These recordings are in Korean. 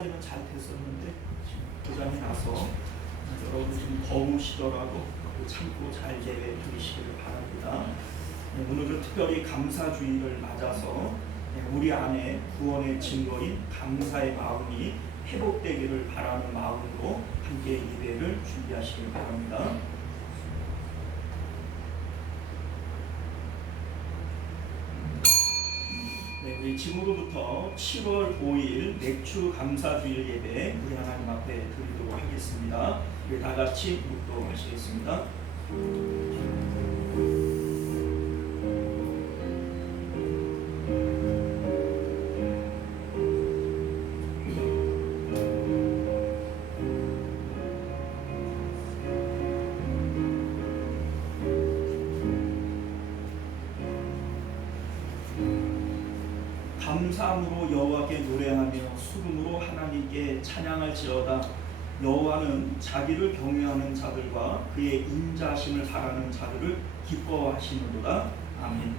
는 잘 됐었는데 지금 고장이 나서 여러분 좀 더우시더라도 참고 잘 예배 드리시기를 바랍니다. 오늘은 특별히 감사주일을 맞아서 우리 안에 구원의 증거인 감사의 마음이 회복되기를 바라는 마음으로 함께 예배를 준비하시길 바랍니다. 우리 지금으로부터 7월 5일 맥주 감사주일 예배 우리 하나님 앞에 드리도록 하겠습니다. 우리 다 같이 묵도하시겠습니다. 감사함으로 여호와께 노래하며 수금으로 하나님께 찬양할지어다. 여호와는 자기를 경외하는 자들과 그의 인자하심을 바라는 자들을 기뻐하시는도다. 아멘.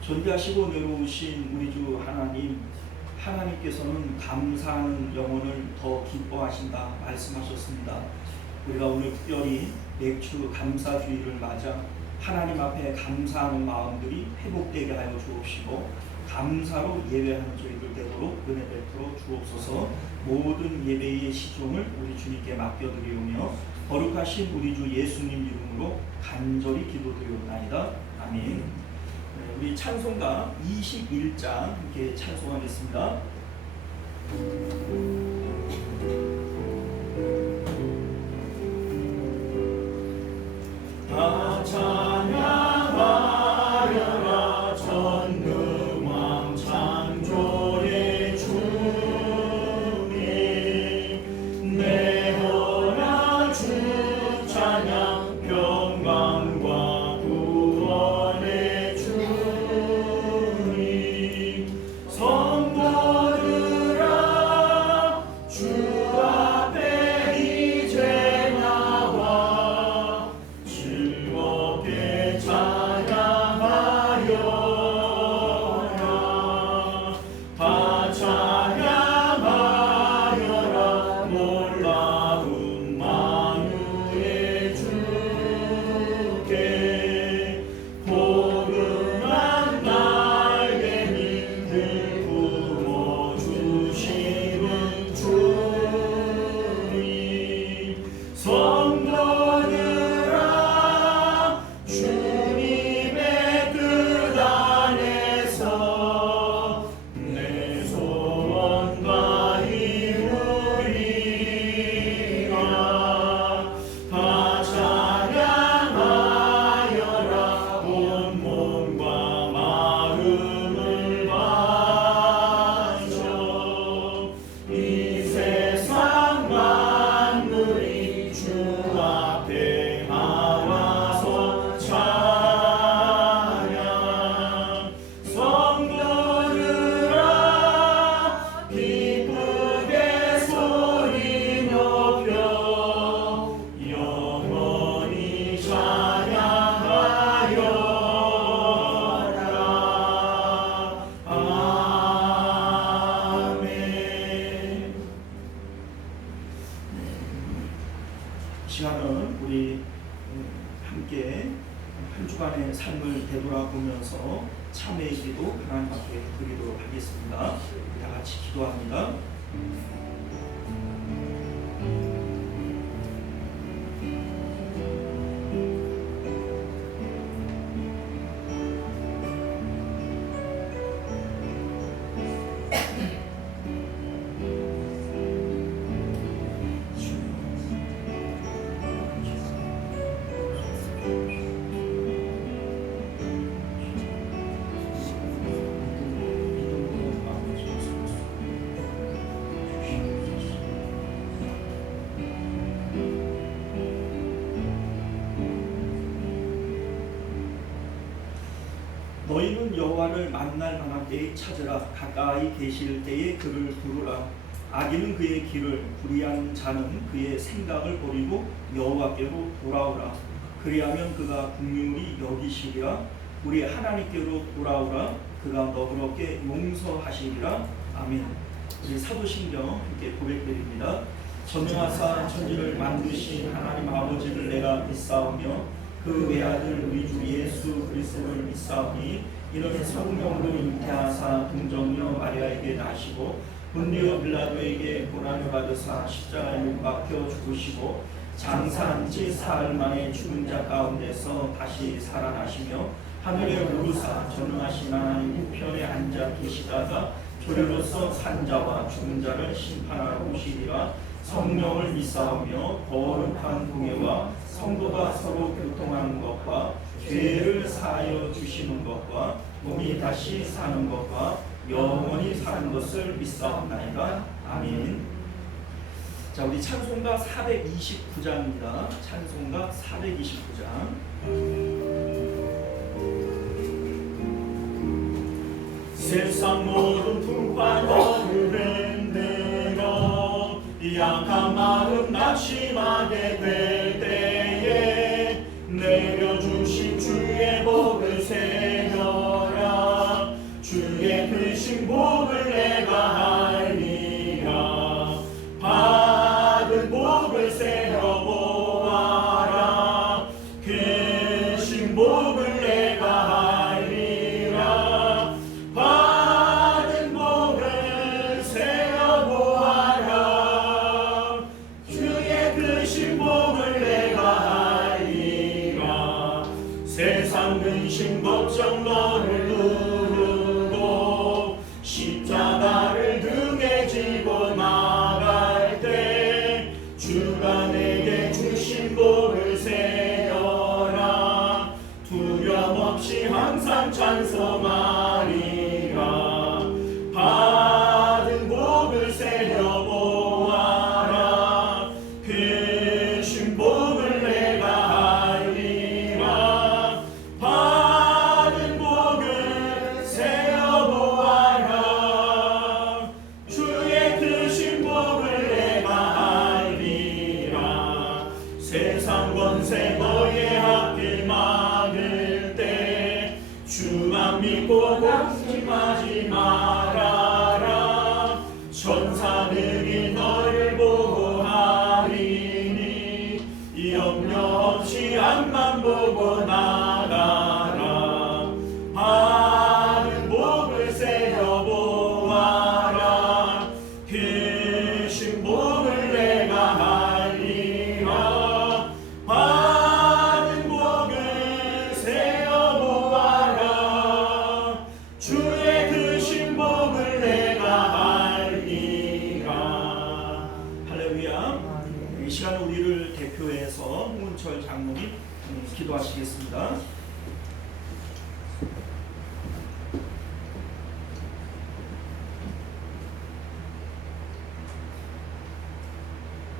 존귀하시고 내려오신 우리 주 하나님, 하나님께서는 감사하는 영혼을 더 기뻐하신다 말씀하셨습니다. 우리가 오늘 특별히 맥주 감사주일을 맞아 하나님 앞에 감사하는 마음들이 회복되게 하여 주옵시고 감사로 예배하는 저희들 되도록 은혜 베풀어 주옵소서. 모든 예배의 시종을 우리 주님께 맡겨드리오며 거룩하신 우리 주 예수님 이름으로 간절히 기도드리옵나이다. 아멘. 우리 찬송가 21장 함께 찬송하겠습니다. 다 찬양하여라 전능왕 창조의 주님, 내어라 주 찬양 평강과 구원의 주님, 성도들아 주 앞에 이제 나와 즐겁게 찬양하여라. 다 찬양하여라 놀라운 만유의 주께. 포근한 날개를 들고 주시는 주님, 성도들아 주님의 뜻 안에서 내 소원과 이루리라. 다 찬양하여라 온 몸과 마음을 바쳐. 이 세상 만물이 주 앞에 나와서 찬양. 성도들아 기쁘게 소리 높여 영원히 찬양하여라. 아멘. 시간은 우리 함께 한 주간의 삶을 되돌아보면서 참회의 기도 하나님 앞에 드리도록 하겠습니다. 우리 다 같이 기도합니다. 너희는 여호와를 만날 만한 때에 찾으라. 가까이 계실 때에 그를 부르라. 악인은 그의 길을, 불의한 자는 그의 생각을 버리고 여호와께로 돌아오라. 그리하면 그가 긍휼히 여기시리라. 우리 하나님께로 돌아오라. 그가 너그럽게 용서하시리라. 아멘. 우리 사도신경 이렇게 고백드립니다. 전능하사 천지를 만드신 하나님 아버지를 내가 믿사오며 그 외아들 우리 주 예수 그리스도를 믿사오니 이는 성령으로 잉태하사 동정녀 마리아에게 나시고 본디오 빌라도에게 고난을 받으사 십자가에 못 박혀 죽으시고 장사한 지 사흘 만에 죽은 자 가운데서 다시 살아나시며 하늘에 오르사 전능하신 하나님 우편에 앉아 계시다가 조리로서 산 자와 죽은 자를 심판하러 오시리라. 성령을 믿사오며 거룩한 공예와 성도가 서로 교통하는 것과 죄를 사하여 주시는 것과 몸이 다시 사는 것과 영원히 사는 것을 믿사옵나이다. 아멘. 자, 우리 찬송가 429장입니다. 찬송가 429장. 세상 모든 풍파를 얻는 내가 약한 마음 낙심하게 될 때에 내려주신 주의 복을 새겨라. 주의 크신 복을 내가 알리라. 받은 복을 세어보아라. 크신 복을 내가 알리라. 받은 복을 세어보아라. 주의 크신 복을 내가 알리라. 세상 근심 걱정 너를 누르고 십자가를 등에 지고 나갈 때 주가 내게 주신 복을 세어라. 두려움 없이 항상 찬송하리라. 받은 복을 세어보아라. 크신 복을 내가 알리라. 받은 복을 세어보아라. 주의 크신 복을 내가 알리라. 세상 권세 너의 앞길 막을 때 주만 믿고 방심하지 말아라. 천사들이 너를 보호하리니 염려 없이 앞만 보고 나가라. 받은 복을 세어보아라. 크신 복을 내가 알리라. 받은 복을 세어보아라. 주의 크신 복을 내가 알리라. 할렐루야. 이 시간 우리를 대표해서 홍은철 장로님 기도하시겠습니다.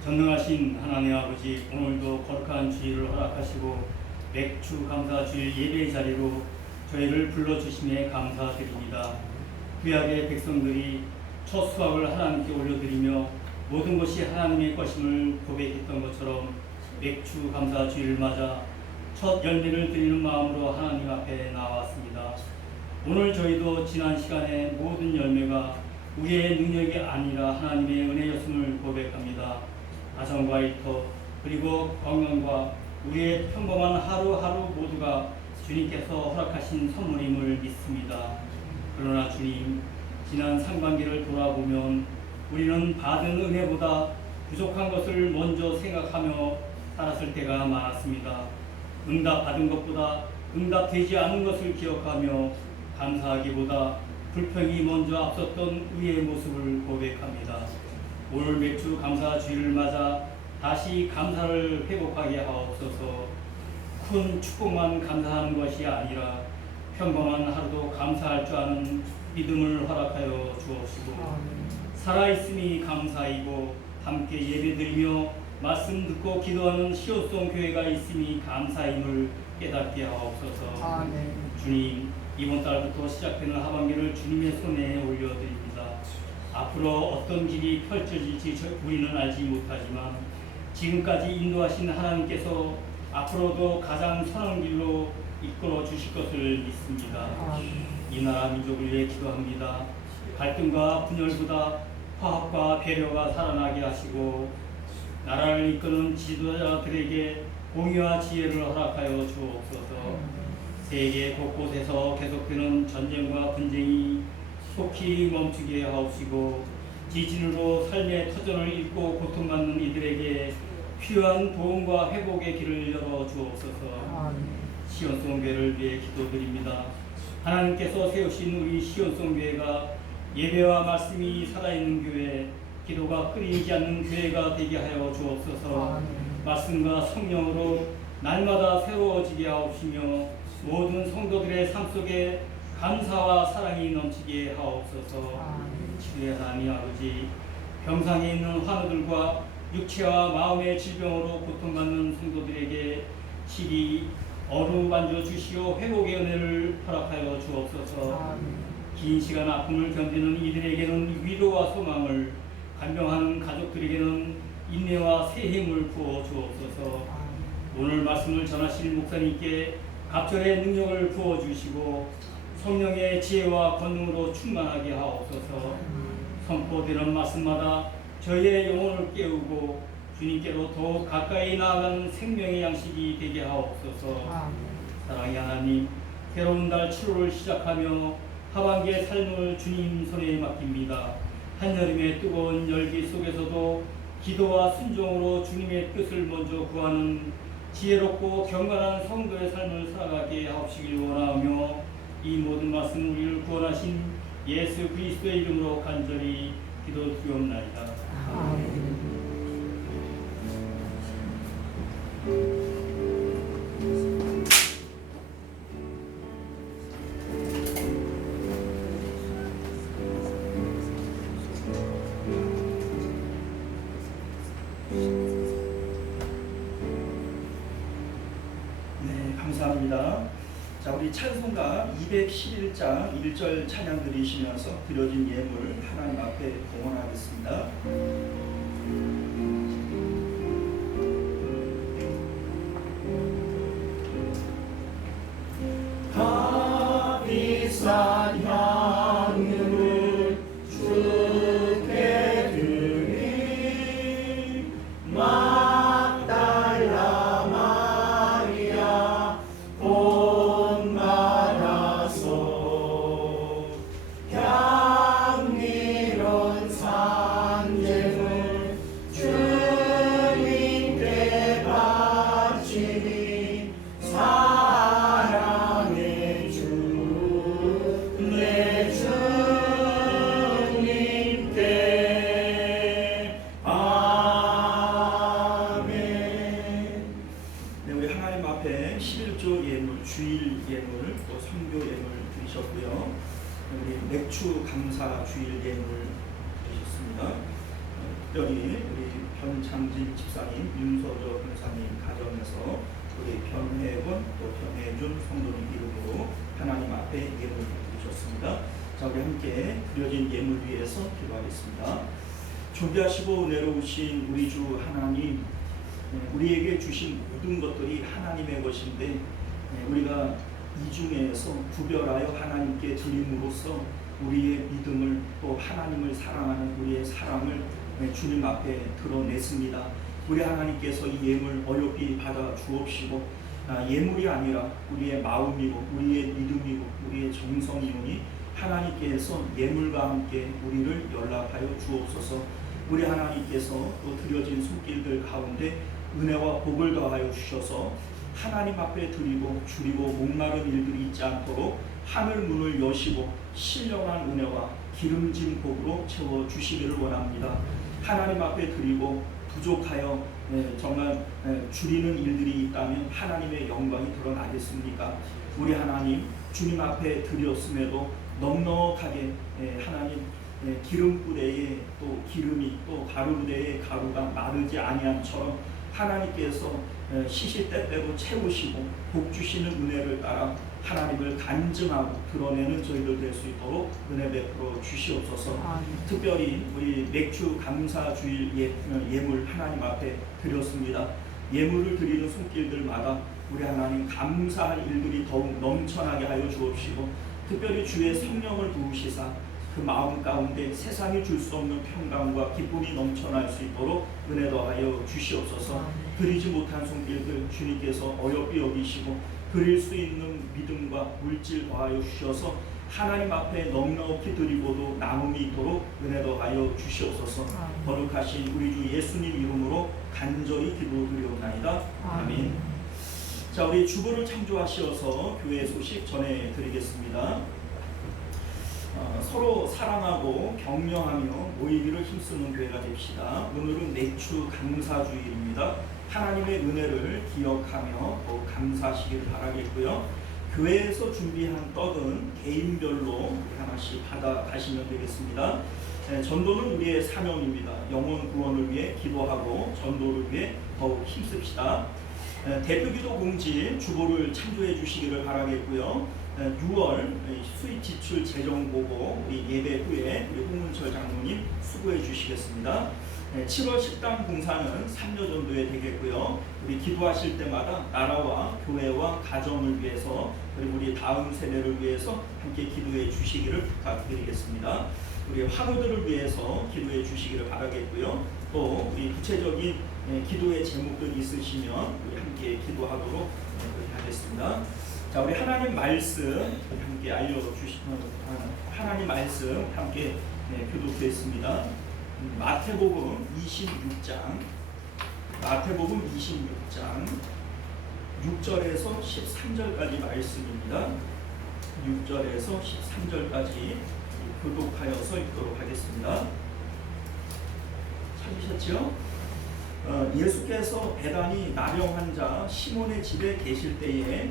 전능하신 하나님 아버지, 오늘도 거룩한 주일을 허락하시고 맥주 감사 주일 예배의 자리로 저희를 불러주심에 감사드립니다. 구약의 백성들이 첫 수확을 하나님께 올려드리며 모든 것이 하나님의 것임을 고백했던 것처럼 맥주 감사 주일을 맞아 첫 열매를 드리는 마음으로 하나님 앞에 나왔습니다. 오늘 저희도 지난 시간에 모든 열매가 우리의 능력이 아니라 하나님의 은혜였음을 고백합니다. 가정과 일터 그리고 건강과 우리의 평범한 하루하루 모두가 주님께서 허락하신 선물임을 믿습니다. 그러나 주님, 지난 상반기를 돌아보면 우리는 받은 은혜보다 부족한 것을 먼저 생각하며 살았을 때가 많았습니다. 응답받은 것보다 응답되지 않은 것을 기억하며 감사하기보다 불평이 먼저 앞섰던 우리의 모습을 고백합니다. 올 맥주 감사 주일을 맞아 다시 감사를 회복하게 하옵소서. 큰 축복만 감사하는 것이 아니라 평범한 하루도 감사할 줄 아는 믿음을 허락하여 주옵시고 살아있음이 감사이고 함께 예배드리며 말씀 듣고 기도하는 시오송 교회가 있음이 감사임을 깨닫게 하옵소서. 주님, 이번 달부터 시작되는 하반기를 주님의 손에 올려드립니다. 앞으로 어떤 길이 펼쳐질지 우리는 알지 못하지만 지금까지 인도하신 하나님께서 앞으로도 가장 선한 길로 이끌어 주실 것을 믿습니다. 이 나라 민족을 위해 기도합니다. 갈등과 분열보다 화합과 배려가 살아나게 하시고 나라를 이끄는 지도자들에게 공의와 지혜를 허락하여 주옵소서. 세계 곳곳에서 계속되는 전쟁과 분쟁이 속히 멈추게 하옵시고 지진으로 삶의 터전을 잃고 고통받는 이들에게 필요한 도움과 회복의 길을 열어 주옵소서. 시온송교회를 위해 기도드립니다. 하나님께서 세우신 우리 시온송교회가 예배와 말씀이 살아있는 교회, 기도가 끊이지 않는 교회가 되게 하여 주옵소서. 말씀과 성령으로 날마다 새로워지게 하옵시며 모든 성도들의 삶 속에 감사와 사랑이 넘치게 하옵소서. 주의 하나님 아버지, 병상에 있는 환우들과 육체와 마음의 질병으로 고통받는 성도들에게 시기 어루만져 주시어 회복의 은혜를 허락하여 주옵소서. 긴 시간 아픔을 견디는 이들에게는 위로와 소망을, 간병하는 가족들에게는 인내와 새 힘을 부어 주옵소서. 오늘 말씀을 전하실 목사님께 갑절의 능력을 부어 주시고 성령의 지혜와 권능으로 충만하게 하옵소서. 선포되는 말씀마다 저희의 영혼을 깨우고 주님께로 더욱 가까이 나아가는 생명의 양식이 되게 하옵소서. 사랑의 하나님, 새로운 달 7월을 시작하며 하반기의 삶을 주님 손에 맡깁니다. 한여름의 뜨거운 열기 속에서도 기도와 순종으로 주님의 뜻을 먼저 구하는 지혜롭고 경건한 성도의 삶을 살아가게 하옵시길 원하며 이 모든 말씀 우리를 구원하신 예수 그리스도의 이름으로 간절히 기도드리옵나이다. 네, 감사합니다. 자, 우리 찬송가 211장 1절 찬양 드리시면서 드려진 예물 하나님 앞에 봉헌하겠습니다. 다 비싼 향유를 주께 드리 막달라 마리아 본 말아서 향미로운 산재물 주님께 바치니 사랑의 주 내 주님께 아멘. 네, 우리 하나님 앞에 11조 예물, 주일 예물, 또 선교 예물 드리셨고요. 우리 맥주 감사 주일 예물 드리셨습니다. 특별히 우리 변창진 집사님, 윤서조 권사님 가정에서 우리 변혜원 또 변혜준 성도님 이름으로 하나님 앞에 예물 드리셨습니다. 자, 우리 함께 드려진 예물 위해서 기도하겠습니다. 존귀하시고 은혜로우신 우리 주 하나님, 우리에게 주신 모든 것들이 하나님의 것인데 우리가 이 중에서 구별하여 하나님께 드림으로써 우리의 믿음을 또 하나님을 사랑하는 우리의 사랑을 주님 앞에 드러냈습니다. 우리 하나님께서 이 예물 어여삐 받아 주옵시고 예물이 아니라 우리의 마음이고 우리의 믿음이고 우리의 정성이오니 하나님께서 예물과 함께 우리를 연락하여 주옵소서. 우리 하나님께서 또 드려진 손길들 가운데 은혜와 복을 더하여 주셔서 하나님 앞에 드리고 줄이고 목마른 일들이 있지 않도록 하늘 문을 여시고 신령한 은혜와 기름진 복으로 채워 주시기를 원합니다. 하나님 앞에 드리고 부족하여 정말 줄이는 일들이 있다면 하나님의 영광이 드러나겠습니까? 우리 하나님 주님 앞에 드렸음에도 넉넉하게 하나님 기름부대에 또 기름이 또 가루부대에 가루가 마르지 아니함처럼 하나님께서 시시때때로 채우시고 복 주시는 은혜를 따라 하나님을 간증하고 드러내는 저희들 될 수 있도록 은혜 베풀어 주시옵소서. 특별히 우리 맥주 감사 주일 예물 하나님 앞에 드렸습니다. 예물을 드리는 손길들마다 우리 하나님 감사할 일들이 더욱 넘쳐나게 하여 주옵시고 특별히 주의 성령을 부으시사 그 마음 가운데 세상이 줄 수 없는 평강과 기쁨이 넘쳐날 수 있도록 은혜 더하여 주시옵소서. 드리지 못한 손길들 주님께서 어여삐 여기시고 드릴 수 있는 믿음과 물질 더하여 주셔서 하나님 앞에 넉넉히 드리고도 남음이 있도록 은혜 더하여 주시옵소서. 거룩하신 우리 주 예수님 이름으로 간절히 기도드리옵나이다. 아멘. 자, 우리 주보를 창조하시어서 교회 소식 전해드리겠습니다. 서로 사랑하고 격려하며 모이기를 힘쓰는 교회가 됩시다. 오늘은 맥주 감사주일입니다. 하나님의 은혜를 기억하며 더 감사하시기를 바라겠고요. 교회에서 준비한 떡은 개인별로 하나씩 받아가시면 되겠습니다. 전도는 우리의 사명입니다. 영혼 구원을 위해 기도하고 전도를 위해 더욱 힘씁시다. 대표기도 공지 주보를 참조해 주시기를 바라겠고요. 6월 수입 지출 재정 보고 우리 예배 후에 우리 홍문철 장로님 수고해 주시겠습니다. 7월 식당 봉사는 3년 정도에 되겠고요. 우리 기도하실 때마다 나라와 교회와 가정을 위해서 그리고 우리 다음 세대를 위해서 함께 기도해 주시기를 부탁드리겠습니다. 우리 환우들을 위해서 기도해 주시기를 바라겠고요. 또 우리 구체적인 기도의 제목들이 있으시면 우리 함께 기도하도록 하겠습니다. 자, 우리 하나님 말씀 함께 하나님 말씀 함께 교독했습니다. 마태복음 26장 6절에서 13절까지 말씀입니다. 6절에서 13절까지 교독하여서 읽도록 하겠습니다. 찾으셨죠? 예수께서 베다니 나병 환자 시몬의 집에 계실 때에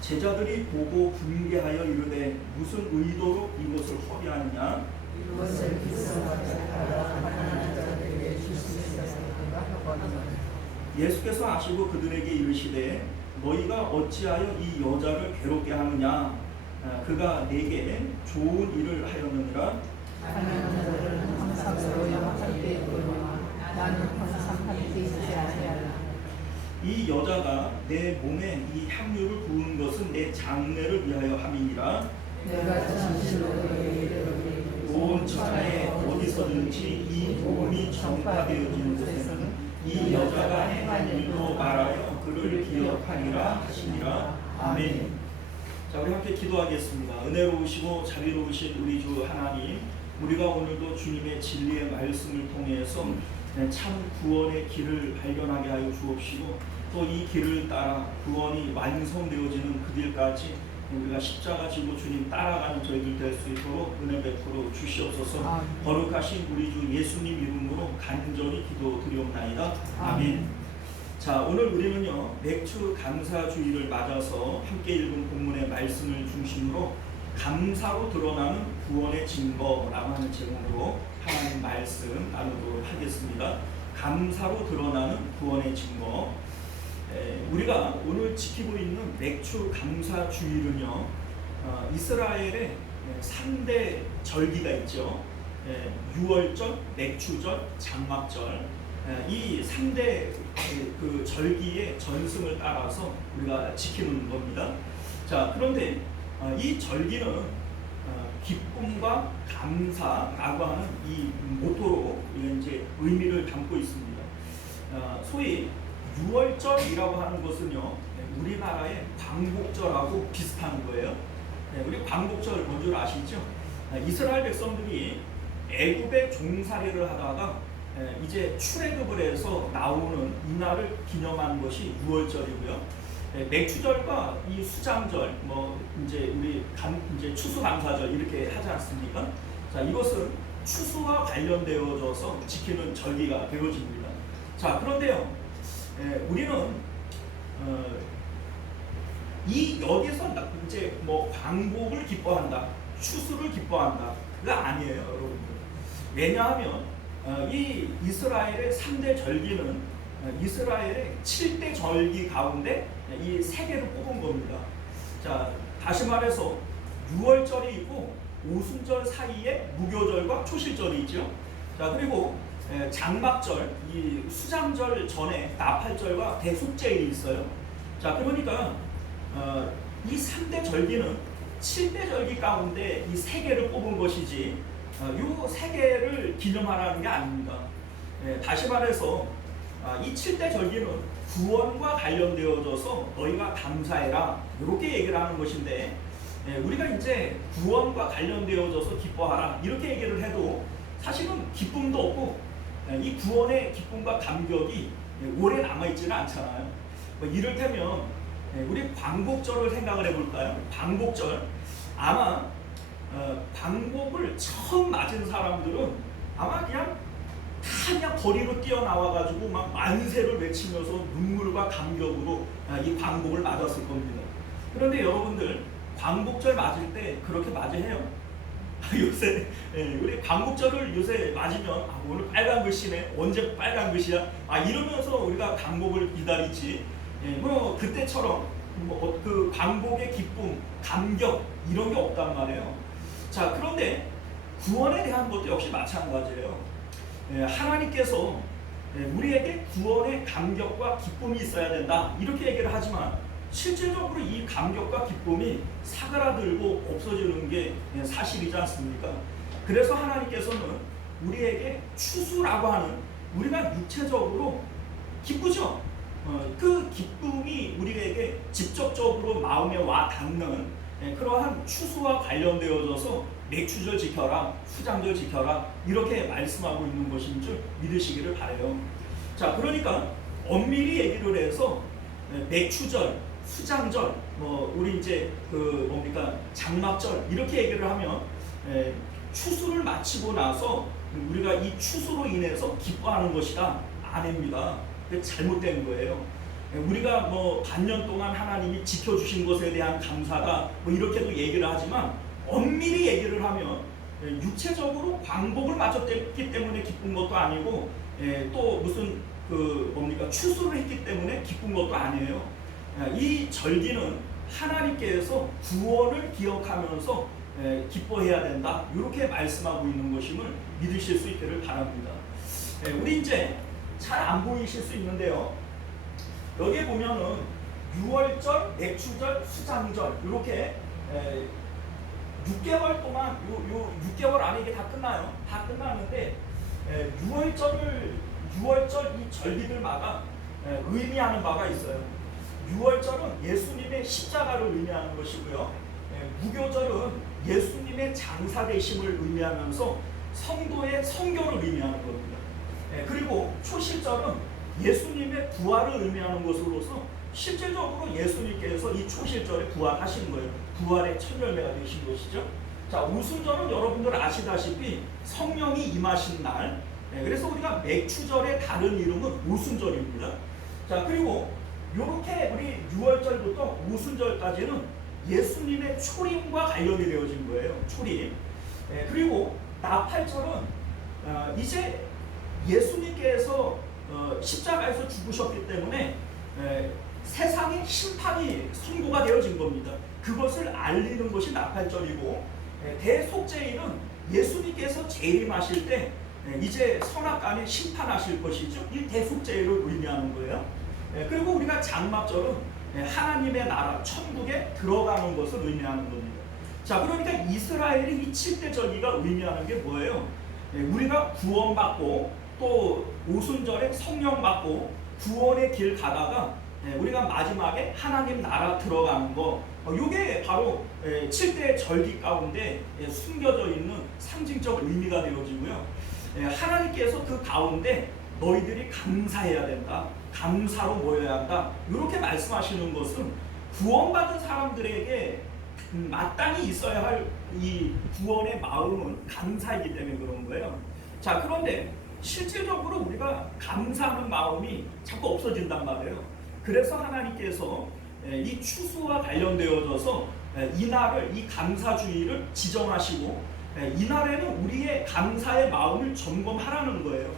제자들이 보고 분개하여 이르되 무슨 의도로 이것을 허비하느냐? 예수께서 아시고 그들에게 이르시되 너희가 어찌하여 이 여자를 괴롭게 하느냐? 그가 내게 좋은 일을 하였느니라. 이 여자가 내 몸에 이 향유를 부은 것은 내 장례를 위하여 함이니라. 온 천하에 어디서든지 이 복음이 전파되어지는 곳에는 이 여자가 행한 일도 말하여 그를 기억하리라 하시니라. 아멘. 자, 우리 함께 기도하겠습니다. 은혜로우시고 자비로우신 우리 주 하나님, 우리가 오늘도 주님의 진리의 말씀을 통해서 참 구원의 길을 발견하게 하여 주옵시고 또 이 길을 따라 구원이 완성되어지는 그 길까지 우리가 십자가 지고 주님 따라가는 저희들 될 수 있도록 은혜 베풀어 주시옵소서. 거룩하신 우리 주 예수님 이름으로 간절히 기도드리옵나이다. 아멘. 자, 오늘 우리는요 맥주 감사주의를 맞아서 함께 읽은 본문의 말씀을 중심으로 감사로 드러나는 구원의 증거라고 하는 제목으로 하나님 말씀 나누도록 하겠습니다. 감사로 드러나는 구원의 증거. 우리가 오늘 지키고 있는 맥주 감사주일은요 이스라엘의 3대 절기가 있죠. 유월절, 맥주절, 장막절. 이 3대 그 절기의 전승을 따라서 우리가 지키는 겁니다. 자, 그런데 이 절기는 기쁨과 감사라고 하는 이 모토로 이제 의미를 담고 있습니다. 소위 유월절이라고 하는 것은요 우리나라의 광복절하고 비슷한 거예요. 우리 광복절 뭔 줄 아시죠? 이스라엘 백성들이 애굽의 종살이를 하다가 이제 출애굽을 해서 나오는 이날을 기념하는 것이 유월절이고요. 맥주절과 이 수장절, 뭐 이제 우리 이제 추수감사절 이렇게 하지 않습니까? 자, 이것은 추수와 관련되어져서 지키는 절기가 되어집니다. 자, 그런데요, 우리는 이 여기서 이제 뭐 광복을 기뻐한다, 추수를 기뻐한다가 아니에요, 여러분들. 왜냐하면 이 이스라엘의 3대 절기는 이스라엘의 7대 절기 가운데 이 3개를 뽑은 겁니다. 자, 다시 말해서 6월절이 있고 오순절 사이에 무교절과 초실절이 있죠. 자, 그리고 장막절, 이 수장절 전에 나팔절과 대속제일이 있어요. 자, 그러니까 이 3대 절기는 7대 절기 가운데 이 3개를 뽑은 것이지 이 3개를 기념하라는 게 아닙니다. 다시 말해서 이 7대 절기는 구원과 관련되어져서 너희가 감사해라 이렇게 얘기를 하는 것인데, 우리가 이제 구원과 관련되어져서 기뻐하라 이렇게 얘기를 해도 사실은 기쁨도 없고 이 구원의 기쁨과 감격이 오래 남아있지는 않잖아요. 뭐 이를테면 우리 광복절을 생각을 해볼까요? 광복절, 아마 광복을 처음 맞은 사람들은 아마 그냥 거리로 뛰어나와가지고 막 만세를 외치면서 눈물과 감격으로 이 광복을 맞았을 겁니다. 그런데 여러분들 광복절 맞을 때 그렇게 맞이해요? 요새 우리 광복절을 요새 맞으면 오늘 빨간 글씨네, 언제 빨간 글씨야? 이러면서 우리가 광복을 기다리지. 뭐 그때처럼 그 광복의 기쁨, 감격 이런 게 없단 말이에요. 자, 그런데 구원에 대한 것도 역시 마찬가지예요. 하나님께서 우리에게 구원의 감격과 기쁨이 있어야 된다 이렇게 얘기를 하지만 실질적으로 이 감격과 기쁨이 사그라들고 없어지는 게 사실이지 않습니까? 그래서 하나님께서는 우리에게 추수라고 하는, 우리가 육체적으로 기쁘죠? 그 기쁨이 우리에게 직접적으로 마음에 와 닿는 그러한 추수와 관련되어져서 맥추절 지켜라, 수장절 지켜라 이렇게 말씀하고 있는 것인 줄 믿으시기를 바라요. 자, 그러니까 엄밀히 얘기를 해서 맥추절, 수장절, 우리 이제 장막절 이렇게 얘기를 하면 추수를 마치고 나서 우리가 이 추수로 인해서 기뻐하는 것이다 아닙니다. 잘못된 거예요. 우리가 반년 동안 하나님이 지켜주신 것에 대한 감사다 이렇게도 얘기를 하지만 엄밀히 얘기를 하면 육체적으로 광복을 맞았기 때문에 기쁜 것도 아니고 또 무슨 추수를 했기 때문에 기쁜 것도 아니에요. 이 절기는 하나님께서 구원을 기억하면서 기뻐해야 된다 이렇게 말씀하고 있는 것임을 믿으실 수 있기를 바랍니다. 우리 이제 잘 안 보이실 수 있는데요. 여기에 보면은 6월절, 맥추절, 수장절 이렇게 6개월 동안 요 6개월 안에 이게 다 끝나요. 다 끝나는데 6월절 이 절기들마다 의미하는 바가 있어요. 6월절은 예수님의 십자가를 의미하는 것이고요. 무교절은 예수님의 장사되심을 의미하면서 성도의 성교를 의미하는 겁니다. 그리고 초실절은 예수님의 부활을 의미하는 것으로서 실질적으로 예수님께서 이 초실절에 부활하신 거예요. 부활의 첫 열매가 되신 것이죠. 자, 우순절은 여러분들 아시다시피 성령이 임하신 날. 그래서 우리가 맥추절의 다른 이름은 우순절입니다. 자, 그리고 이렇게 우리 6월절부터 우순절까지는 예수님의 초림과 관련이 되어진 거예요. 초림. 그리고 나팔절은 이제 예수님께서 십자가에서 죽으셨기 때문에 세상의 심판이 선고가 되어진 겁니다. 그것을 알리는 것이 나팔절이고, 대속제일은 예수님께서 재림하실 때 이제 선악간에 심판하실 것이죠. 이 대속제일을 의미하는 거예요. 그리고 우리가 장막절은 하나님의 나라 천국에 들어가는 것을 의미하는 겁니다. 자, 그러니까 이스라엘의 이 7대 절기가 의미하는 게 뭐예요? 우리가 구원받고 또 오순절에 성령 받고 구원의 길 가다가 우리가 마지막에 하나님 나라 들어가는 거, 이게 바로 7대 절기 가운데 숨겨져 있는 상징적 의미가 되어지고요. 하나님께서 그 가운데 너희들이 감사해야 된다, 감사로 모여야 한다 이렇게 말씀하시는 것은 구원받은 사람들에게 마땅히 있어야 할 이 구원의 마음은 감사이기 때문에 그런 거예요. 자, 그런데 실질적으로 우리가 감사하는 마음이 자꾸 없어진단 말이에요. 그래서 하나님께서 이 추수와 관련되어져서 이날을, 이 감사주의를 지정하시고 이날에는 우리의 감사의 마음을 점검하라는 거예요.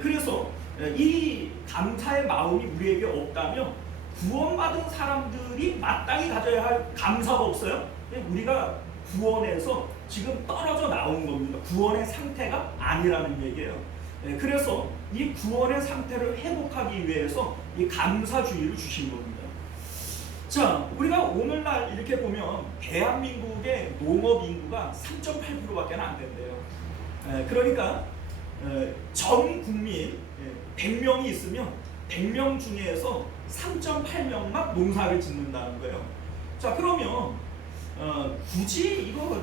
그래서 이 감사의 마음이 우리에게 없다면 구원받은 사람들이 마땅히 가져야 할 감사가 없어요. 우리가 구원에서 지금 떨어져 나온 겁니다. 구원의 상태가 아니라는 얘기예요. 그래서 이 구원의 상태를 회복하기 위해서 이 감사주의를 주신 겁니다. 자, 우리가 오늘날 이렇게 보면 대한민국의 농업 인구가 3.8%밖에 안 된대요. 그러니까 전 국민 100명이 있으면 100명 중에서 3.8명만 농사를 짓는다는 거예요. 자, 그러면 굳이 이거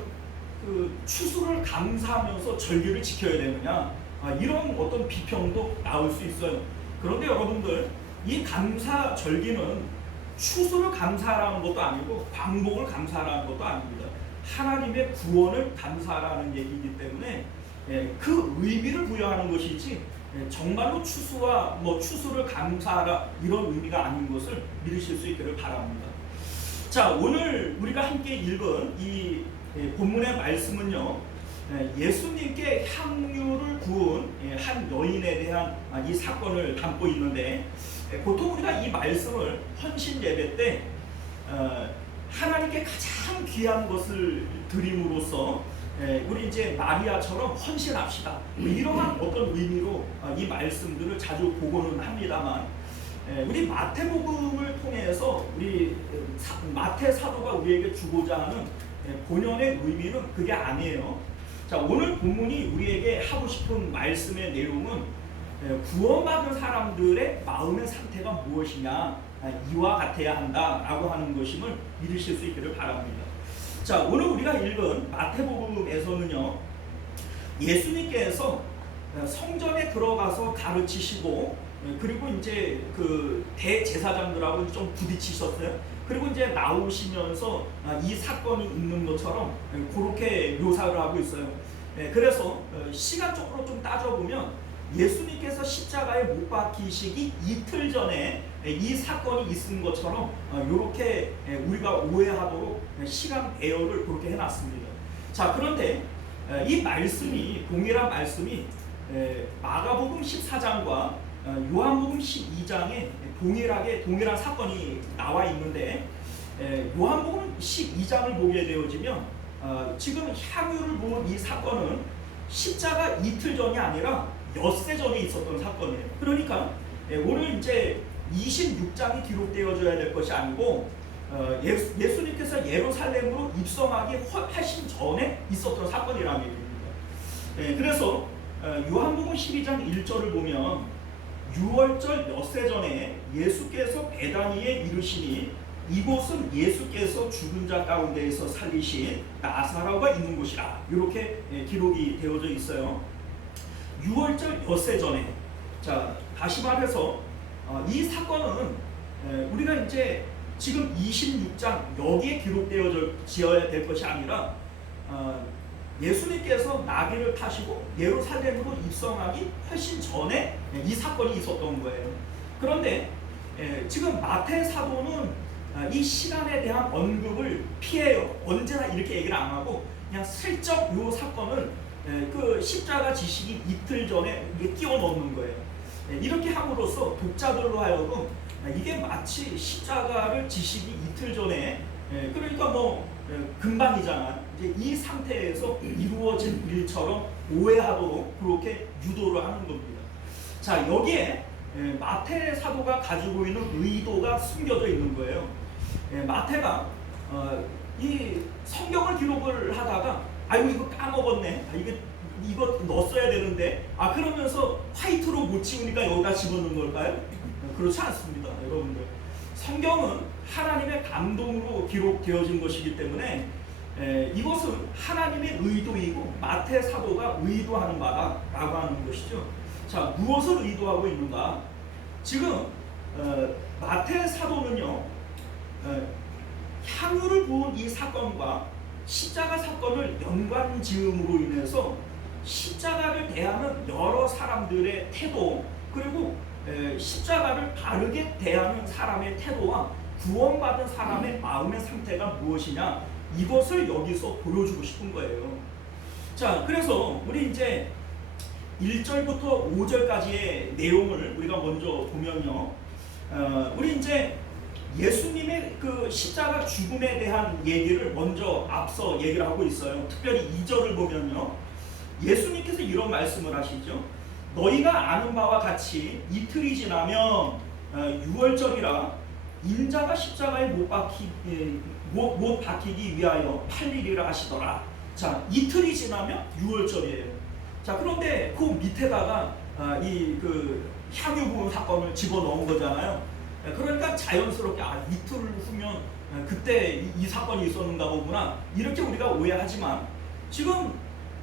추수를 감사하면서 절기를 지켜야 되느냐, 이런 어떤 비평도 나올 수 있어요. 그런데 여러분들, 이 감사 절기는 추수를 감사하라는 것도 아니고 광복을 감사하라는 것도 아닙니다. 하나님의 구원을 감사하라는 얘기이기 때문에 그 의미를 부여하는 것이지 정말로 추수와 추수를 감사하라 이런 의미가 아닌 것을 믿으실 수 있기를 바랍니다. 자, 오늘 우리가 함께 읽은 이 본문의 말씀은요, 예수님께 향유를 부은 한 여인에 대한 이 사건을 담고 있는데, 보통 우리가 이 말씀을 헌신 예배 때 하나님께 가장 귀한 것을 드림으로써 우리 이제 마리아처럼 헌신합시다, 이러한 어떤 의미로 이 말씀들을 자주 보고는 합니다만, 우리 마태복음을 통해서 우리 마태 사도가 우리에게 주고자 하는 본연의 의미는 그게 아니에요. 자, 오늘 본문이 우리에게 하고 싶은 말씀의 내용은 구원받은 사람들의 마음의 상태가 무엇이냐, 이와 같아야 한다라고 하는 것임을 믿으실 수 있기를 바랍니다. 자, 오늘 우리가 읽은 마태복음에서는요, 예수님께서 성전에 들어가서 가르치시고, 그리고 이제 그 대제사장들하고 좀 부딪히셨어요. 그리고 이제 나오시면서 이 사건이 있는 것처럼 그렇게 묘사를 하고 있어요. 그래서 시간적으로 좀 따져보면 예수님께서 십자가에 못 박히시기 이틀 전에 이 사건이 있은 것처럼 이렇게 우리가 오해하도록 시간 배열을 그렇게 해놨습니다. 자, 그런데 이 말씀이, 동일한 말씀이 마가복음 14장과 요한복음 12장에 동일한 사건이 나와 있는데, 요한복음 12장을 보게 되어지면 지금 향유를 부은 이 사건은 십자가 이틀 전이 아니라 엿새 전에 있었던 사건이에요. 그러니까 오늘 이제 26장이 기록되어져야 될 것이 아니고 예수님께서 예루살렘으로 입성하기 훨씬 전에 있었던 사건이라는 얘기입니다. 그래서 요한복음 12장 1절을 보면 6월절 엿새 전에 예수께서 베다니에 이르시니 이곳은 예수께서 죽은 자 가운데에서 살리신 나사로가 있는 곳이라, 이렇게 기록이 되어져 있어요. 6월절 엿새 전에. 자, 다시 말해서 이 사건은 우리가 이제 지금 26장 여기에 기록되어져야 될 것이 아니라 예수님께서 나귀를 타시고 예루살렘으로 입성하기 훨씬 전에 이 사건이 있었던 거예요. 그런데 지금 마태 사도는 이 시간에 대한 언급을 피해요. 언제나 이렇게 얘기를 안 하고 그냥 슬쩍 이 사건을 그 십자가 지시기 이틀 전에 이게 끼워 넣는 거예요. 이렇게 함으로써 독자들로 하여금 이게 마치 십자가를 지시기 이틀 전에, 그러니까 금방이잖아, 이제 이 상태에서 이루어진 일처럼 오해하도록 그렇게 유도를 하는 겁니다. 자, 여기에 마태 사도가 가지고 있는 의도가 숨겨져 있는 거예요. 마태가 이 성경을 기록을 하다가 아이고 이거 까먹었네, 이거 넣었어야 되는데, 그러면서 화이트로 못 지우니까 여기다 집어넣은 걸까요? 그렇지 않습니다, 여러분들. 성경은 하나님의 감동으로 기록되어진 것이기 때문에 이것은 하나님의 의도이고 마태 사도가 의도하는 바다라고 하는 것이죠. 자, 무엇을 의도하고 있는가? 지금 마태 사도는요, 향유를 부은 이 사건과 십자가 사건을 연관 지음으로 인해서 십자가를 대하는 여러 사람들의 태도, 그리고 십자가를 바르게 대하는 사람의 태도와 구원받은 사람의 마음의 상태가 무엇이냐, 이것을 여기서 보여주고 싶은 거예요. 자, 그래서 우리 이제 1절부터 5절까지의 내용을 우리가 먼저 보면요, 우리 이제 예수님의 그 십자가 죽음에 대한 얘기를 먼저 앞서 얘기를 하고 있어요. 특별히 2절을 보면요, 예수님께서 이런 말씀을 하시죠. 너희가 아는 바와 같이 이틀이 지나면 유월절이라 인자가 십자가에 못 박히기 위하여 팔리리라 하시더라. 자, 이틀이 지나면 유월절이에요. 자, 그런데 그 밑에다가 이 그 향유부흥 사건을 집어넣은 거잖아요. 그러니까 자연스럽게 이틀 후면 그때 이 사건이 있었는가 보구나 이렇게 우리가 오해하지만 지금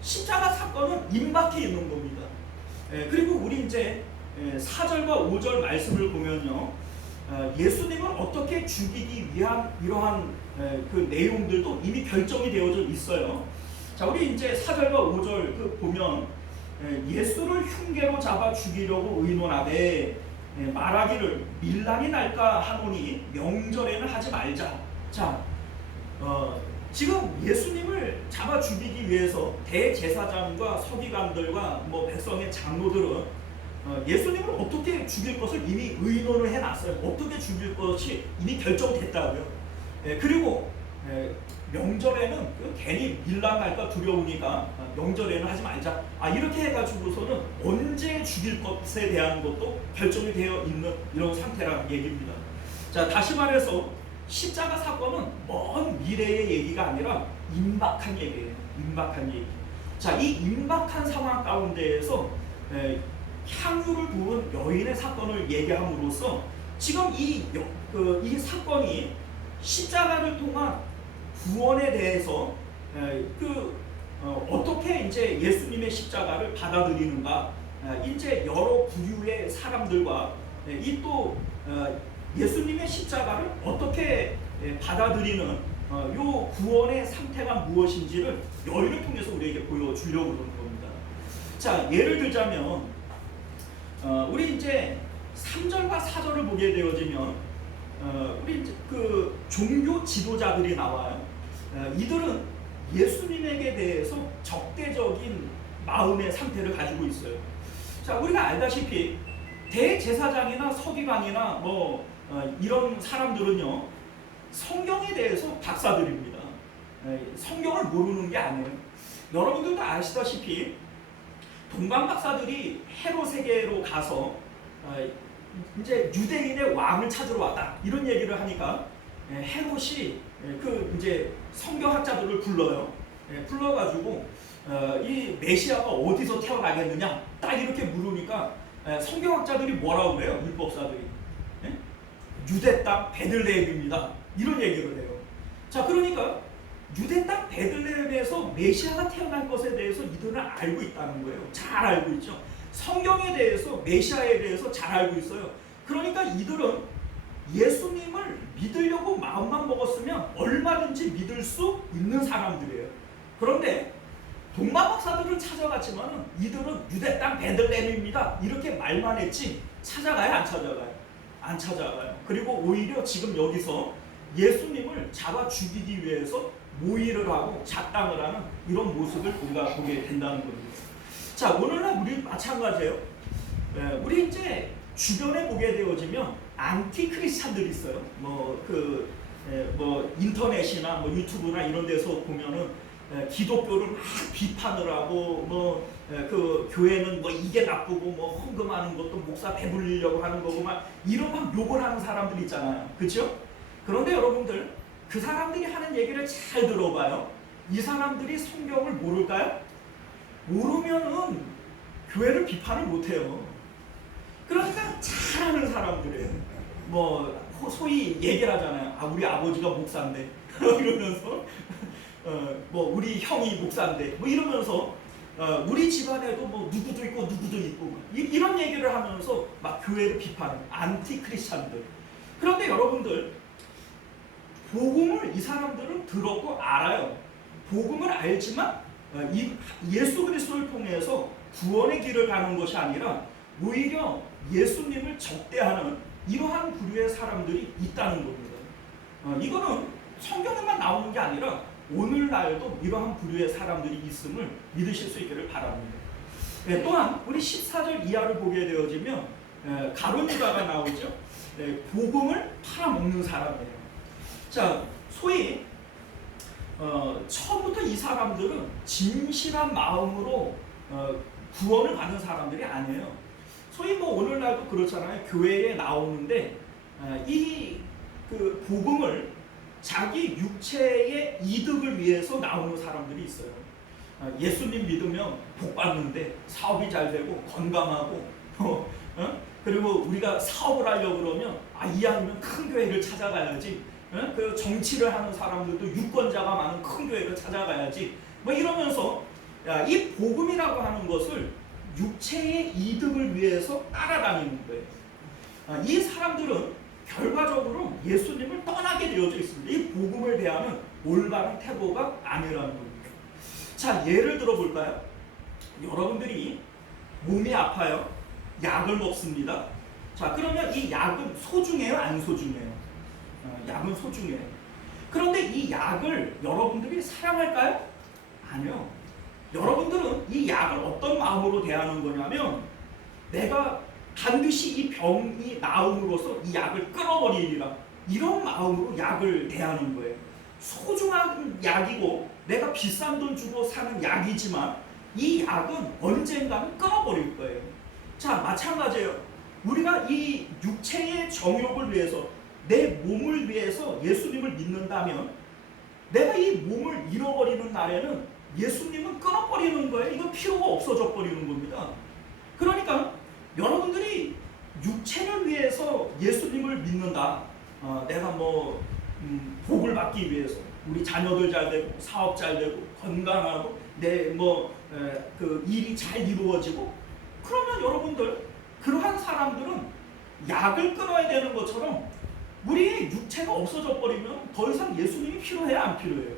십자가 사건은 임박해 있는 겁니다. 그리고 우리 이제 4절과 5절 말씀을 보면요, 예수님을 어떻게 죽이기 위한 이러한 그 내용들도 이미 결정이 되어져 있어요. 자, 우리 이제 4절과 5절 그 보면 예수를 흉계로 잡아 죽이려고 의논하되 말하기를 밀란이 날까 하노니 명절에는 하지 말자. 자, 지금 예수님을 잡아 죽이기 위해서 대제사장과 서기관들과 뭐 백성의 장로들은 예수님을 어떻게 죽일 것을 이미 의논을 해놨어요. 어떻게 죽일 것이 이미 결정됐다고요. 그리고 명절에는 괜히 밀란할까 두려우니까 명절에는 하지 말자. 이렇게 해가지고서는 언제 죽일 것에 대한 것도 결정이 되어 있는 이런 상태라는 얘기입니다. 자, 다시 말해서 십자가 사건은 먼 미래의 얘기가 아니라 임박한 얘기예요. 임박한 얘기. 자, 이 임박한 상황 가운데에서 향유를 부은 여인의 사건을 얘기함으로써 지금 이 사건이 십자가를 통한 구원에 대해서 어떻게 이제 예수님의 십자가를 받아들이는가, 이제 여러 부류의 사람들과 이 또 예수님의 십자가를 어떻게 받아들이는 요 구원의 상태가 무엇인지를 여인을 통해서 우리에게 보여주려고 그러는 겁니다. 자, 예를 들자면 우리 이제 3절과 4절을 보게 되어지면 우리 이제 그 종교 지도자들이 나와요. 이들은 예수님에게 대해서 적대적인 마음의 상태를 가지고 있어요. 자, 우리가 알다시피 대제사장이나 서기관이나 뭐 이런 사람들은요, 성경에 대해서 박사들입니다. 성경을 모르는 게 아니에요. 여러분들도 아시다시피 동방 박사들이 헤롯에게로 가서 이제 유대인의 왕을 찾으러 왔다 이런 얘기를 하니까 헤롯이 그 이제 성경학자들을 불러요. 불러가지고 이 메시아가 어디서 태어나겠느냐 딱 이렇게 물으니까 성경학자들이 뭐라고 그래요? 율법사들이 유대 땅 베들레헴입니다 이런 얘기를 해요. 자, 그러니까 유대 땅 베들레헴에서 메시아가 태어날 것에 대해서 이들은 알고 있다는 거예요. 잘 알고 있죠. 성경에 대해서, 메시아에 대해서 잘 알고 있어요. 그러니까 이들은 예수님을 믿으려고 마음만 먹었으면 얼마든지 믿을 수 있는 사람들이에요. 그런데 동방박사들은 찾아갔지만 이들은 유대 땅 베들레헴입니다 이렇게 말만 했지 찾아가요? 안 찾아가요? 안 찾아가요. 그리고 오히려 지금 여기서 예수님을 잡아 죽이기 위해서 모의를 하고 작당을 하는 이런 모습을 우리가 보게 된다는 겁니다. 자, 오늘날 우리 마찬가지예요. 우리 이제 주변에 보게 되어지면 안티 크리스찬들이 있어요. 뭐 인터넷이나 뭐 유튜브나 이런 데서 보면은 기독교를 막 비판을 하고 그 교회는 뭐 이게 나쁘고 뭐 헌금하는 것도 목사 배불리려고 하는 거고 막 이런 막 욕을 하는 사람들 있잖아요. 그렇죠? 그런데 여러분들 그 사람들이 하는 얘기를 잘 들어봐요. 이 사람들이 성경을 모를까요? 모르면은 교회를 비판을 못해요. 그러니까 잘하는 사람들이에요. 뭐 소위 얘기를 하잖아요. 우리 아버지가 목사인데 이러면서 뭐 우리 형이 목사인데 뭐 이러면서 우리 집안에도 뭐 누구도 있고 누구도 있고 이런 얘기를 하면서 막 교회를 비판하는 안티 크리스찬들. 그런데 여러분들 복음을 이 사람들은 들었고 알아요. 복음을 알지만 예수 그리스도를 통해서 구원의 길을 가는 것이 아니라 오히려 예수님을 적대하는 이러한 부류의 사람들이 있다는 겁니다. 이거는 성경에만 나오는 게 아니라 오늘날도 이러한 부류의 사람들이 있음을 믿으실 수 있기를 바랍니다. 또한 우리 14절 이하를 보게 되어지면 가룟 유다가 나오죠. 복음을 팔아먹는 사람이에요. 자, 소위 처음부터 이 사람들은 진실한 마음으로 구원을 받는 사람들이 아니에요. 소위 뭐 오늘날도 그렇잖아요. 교회에 나오는데 이 그 복음을 자기 육체의 이득을 위해서 나오는 사람들이 있어요. 예수님 믿으면 복 받는데 사업이 잘 되고 건강하고 그리고 우리가 사업을 하려고 그러면 이왕이면 큰 교회를 찾아가야지. 그 정치를 하는 사람들도 유권자가 많은 큰 교회를 찾아가야지. 뭐 이러면서 이 복음이라고 하는 것을 육체의 이득을 위해서 따라다니는 거예요. 이 사람들은 결과적으로 예수님을 떠나게 되어져 있습니다. 이 복음을 대하는 올바른 태도가 아니라는 겁니다. 자, 예를 들어 볼까요? 여러분들이 몸이 아파요. 약을 먹습니다. 자, 그러면 이 약은 소중해요? 안 소중해요? 약은 소중해요. 그런데 이 약을 여러분들이 사랑할까요? 아니요. 여러분들은 이 약을 어떤 마음으로 대하는 거냐면 내가 반드시 이 병이 나음으로써 이 약을 끊어버리리라, 이런 마음으로 약을 대하는 거예요. 소중한 약이고 내가 비싼 돈 주고 사는 약이지만 이 약은 언젠가는 끊어버릴 거예요. 자, 마찬가지예요. 우리가 이 육체의 정욕을 위해서, 내 몸을 위해서 예수님을 믿는다면 내가 이 몸을 잃어버리는 날에는 예수님은 끊어버리는 거예요. 이건 필요가 없어져 버리는 겁니다. 그러니까 여러분들이 육체를 위해서 예수님을 믿는다. 내가 뭐 복을 받기 위해서, 우리 자녀들 잘 되고 사업 잘 되고 건강하고 내 그 일이 잘 이루어지고, 그러면 여러분들 그러한 사람들은 약을 끊어야 되는 것처럼 우리의 육체가 없어져 버리면 더 이상 예수님이 필요해요, 안 필요해요?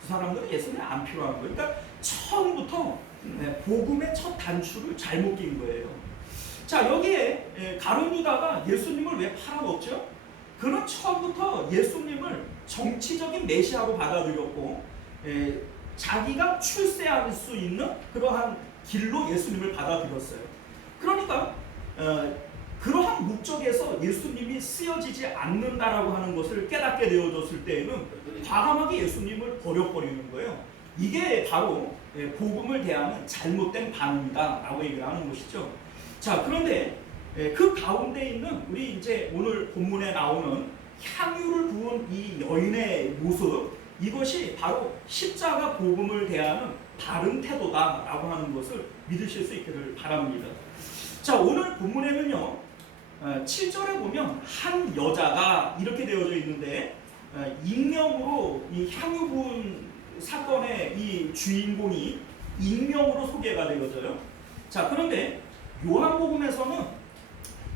그 사람들은 예수님이 안 필요한 거예요. 그러니까 처음부터 복음의 첫 단추를 잘못 낀 거예요. 자, 여기에 가룟 유다가 예수님을 왜 팔아먹죠? 그는 처음부터 예수님을 정치적인 메시아로 받아들였고 자기가 출세할 수 있는 그러한 길로 예수님을 받아들였어요. 그러니까 그러한 목적에서 예수님이 쓰여지지 않는다라고 하는 것을 깨닫게 되어졌을 때에는 과감하게 예수님을 버려버리는 거예요. 이게 바로 복음을 대하는 잘못된 반응이다 라고 얘기를 하는 것이죠. 자, 그런데 그 가운데 있는 우리 이제 오늘 본문에 나오는 향유를 부은 이 여인의 모습, 이것이 바로 십자가 복음을 대하는 바른 태도다라고 하는 것을 믿으실 수 있기를 바랍니다. 자, 오늘 본문에는요 7절에 보면 한 여자가 이렇게 되어져 있는데 익명으로 이 향유 부은 사건의 이 주인공이 익명으로 소개가 되어져요. 자, 그런데 요한복음에서는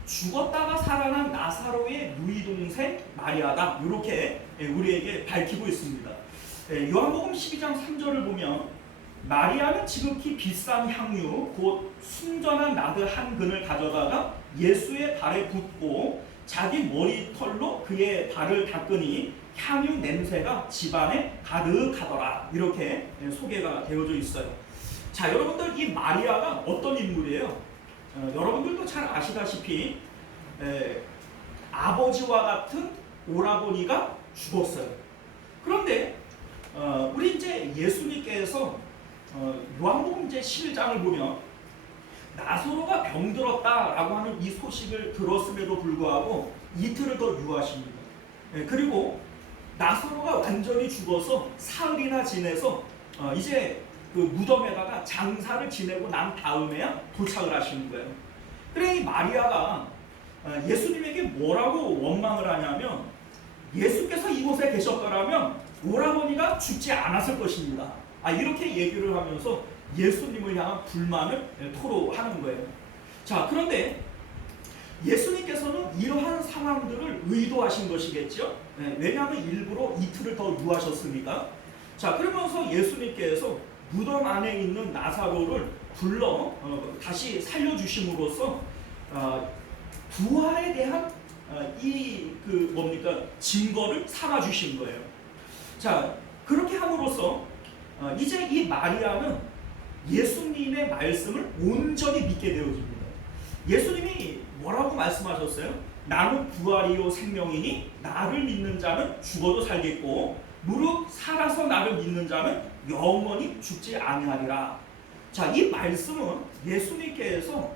죽었다가 살아난 나사로의 누이 동생 마리아다, 이렇게 우리에게 밝히고 있습니다. 요한복음 12장 3절을 보면 마리아는 지극히 비싼 향유 곧 순전한 나드 한 근을 가져다가 예수의 발에 붓고 자기 머리털로 그의 발을 닦으니 향유 냄새가 집안에 가득하더라, 이렇게 소개가 되어져 있어요. 자, 여러분들 이 마리아가 어떤 인물이에요? 여러분들도 잘 아시다시피 아버지와 같은 오라버니가 죽었어요. 그런데 우리 이제 예수님께서 요한복음 이제 11장을 보면 나사로가 병들었다라고 하는 이 소식을 들었음에도 불구하고 이틀을 더 유하십니다. 그리고 나사로가 완전히 죽어서 사흘이나 지내서 이제 그 무덤에다가 장사를 지내고 난 다음에야 도착을 하시는 거예요. 그래, 이 마리아가 예수님에게 뭐라고 원망을 하냐면 예수께서 이곳에 계셨더라면 오라버니가 죽지 않았을 것입니다. 이렇게 얘기를 하면서 예수님을 향한 불만을 토로하는 거예요. 자, 그런데 예수님께서는 이러한 상황들을 의도하신 것이겠죠. 왜냐하면 일부러 이틀을 더 유하셨으니까. 자, 그러면서 예수님께서 무덤 안에 있는 나사로를 불러 다시 살려주심으로써 부활에 대한 증거를 삼아주신 거예요. 자, 그렇게 함으로써 이제 이 마리아는 예수님의 말씀을 온전히 믿게 되어집니다. 예수님이 뭐라고 말씀하셨어요? 나는 부활이요 생명이니 나를 믿는 자는 죽어도 살겠고 무릇 살아서 나를 믿는 자는 영원히 죽지 아니하리라. 자, 이 말씀은 예수님께서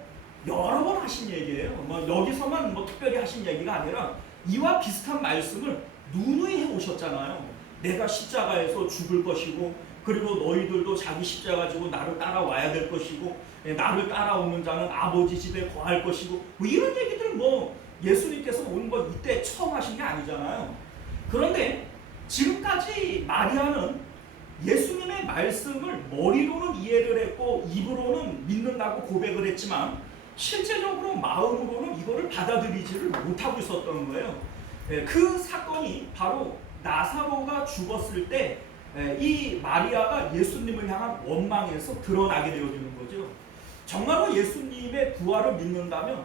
여러 번 하신 얘기예요. 뭐 여기서만 뭐 특별히 하신 얘기가 아니라 이와 비슷한 말씀을 누누이 해오셨잖아요. 내가 십자가에서 죽을 것이고, 그리고 너희들도 자기 십자가 지고 나를 따라와야 될 것이고, 나를 따라오는 자는 아버지 집에 거할 것이고, 뭐 이런 얘기들 뭐 예수님께서 온 거 이때 처음 하신 게 아니잖아요. 그런데 지금까지 마리아는 예수님의 말씀을 머리로는 이해를 했고 입으로는 믿는다고 고백을 했지만 실제적으로 마음으로는 이거를 받아들이지를 못하고 있었던 거예요. 그 사건이 바로 나사로가 죽었을 때 이 마리아가 예수님을 향한 원망에서 드러나게 되어지는 거죠. 정말로 예수님의 부활을 믿는다면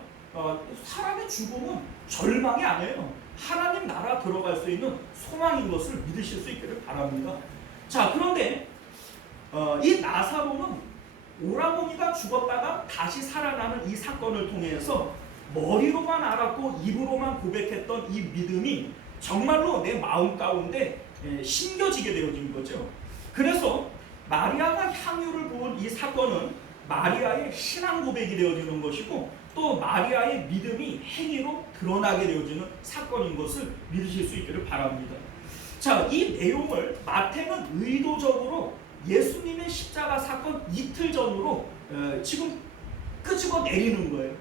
사람의 죽음은 절망이 아니에요. 하나님 나라 들어갈 수 있는 소망인 것을 믿으실 수 있기를 바랍니다. 자, 그런데 이 나사로는 오라버니가 죽었다가 다시 살아나는 이 사건을 통해서 머리로만 알았고 입으로만 고백했던 이 믿음이 정말로 내 마음 가운데 심겨지게 되어진 거죠. 그래서 마리아가 향유를 부은 이 사건은 마리아의 신앙 고백이 되어지는 것이고 또 마리아의 믿음이 행위로 드러나게 되어지는 사건인 것을 믿으실 수 있기를 바랍니다. 자, 이 내용을 마태는 의도적으로 예수님의 십자가 사건 이틀 전으로 지금 끄집어 내리는 거예요.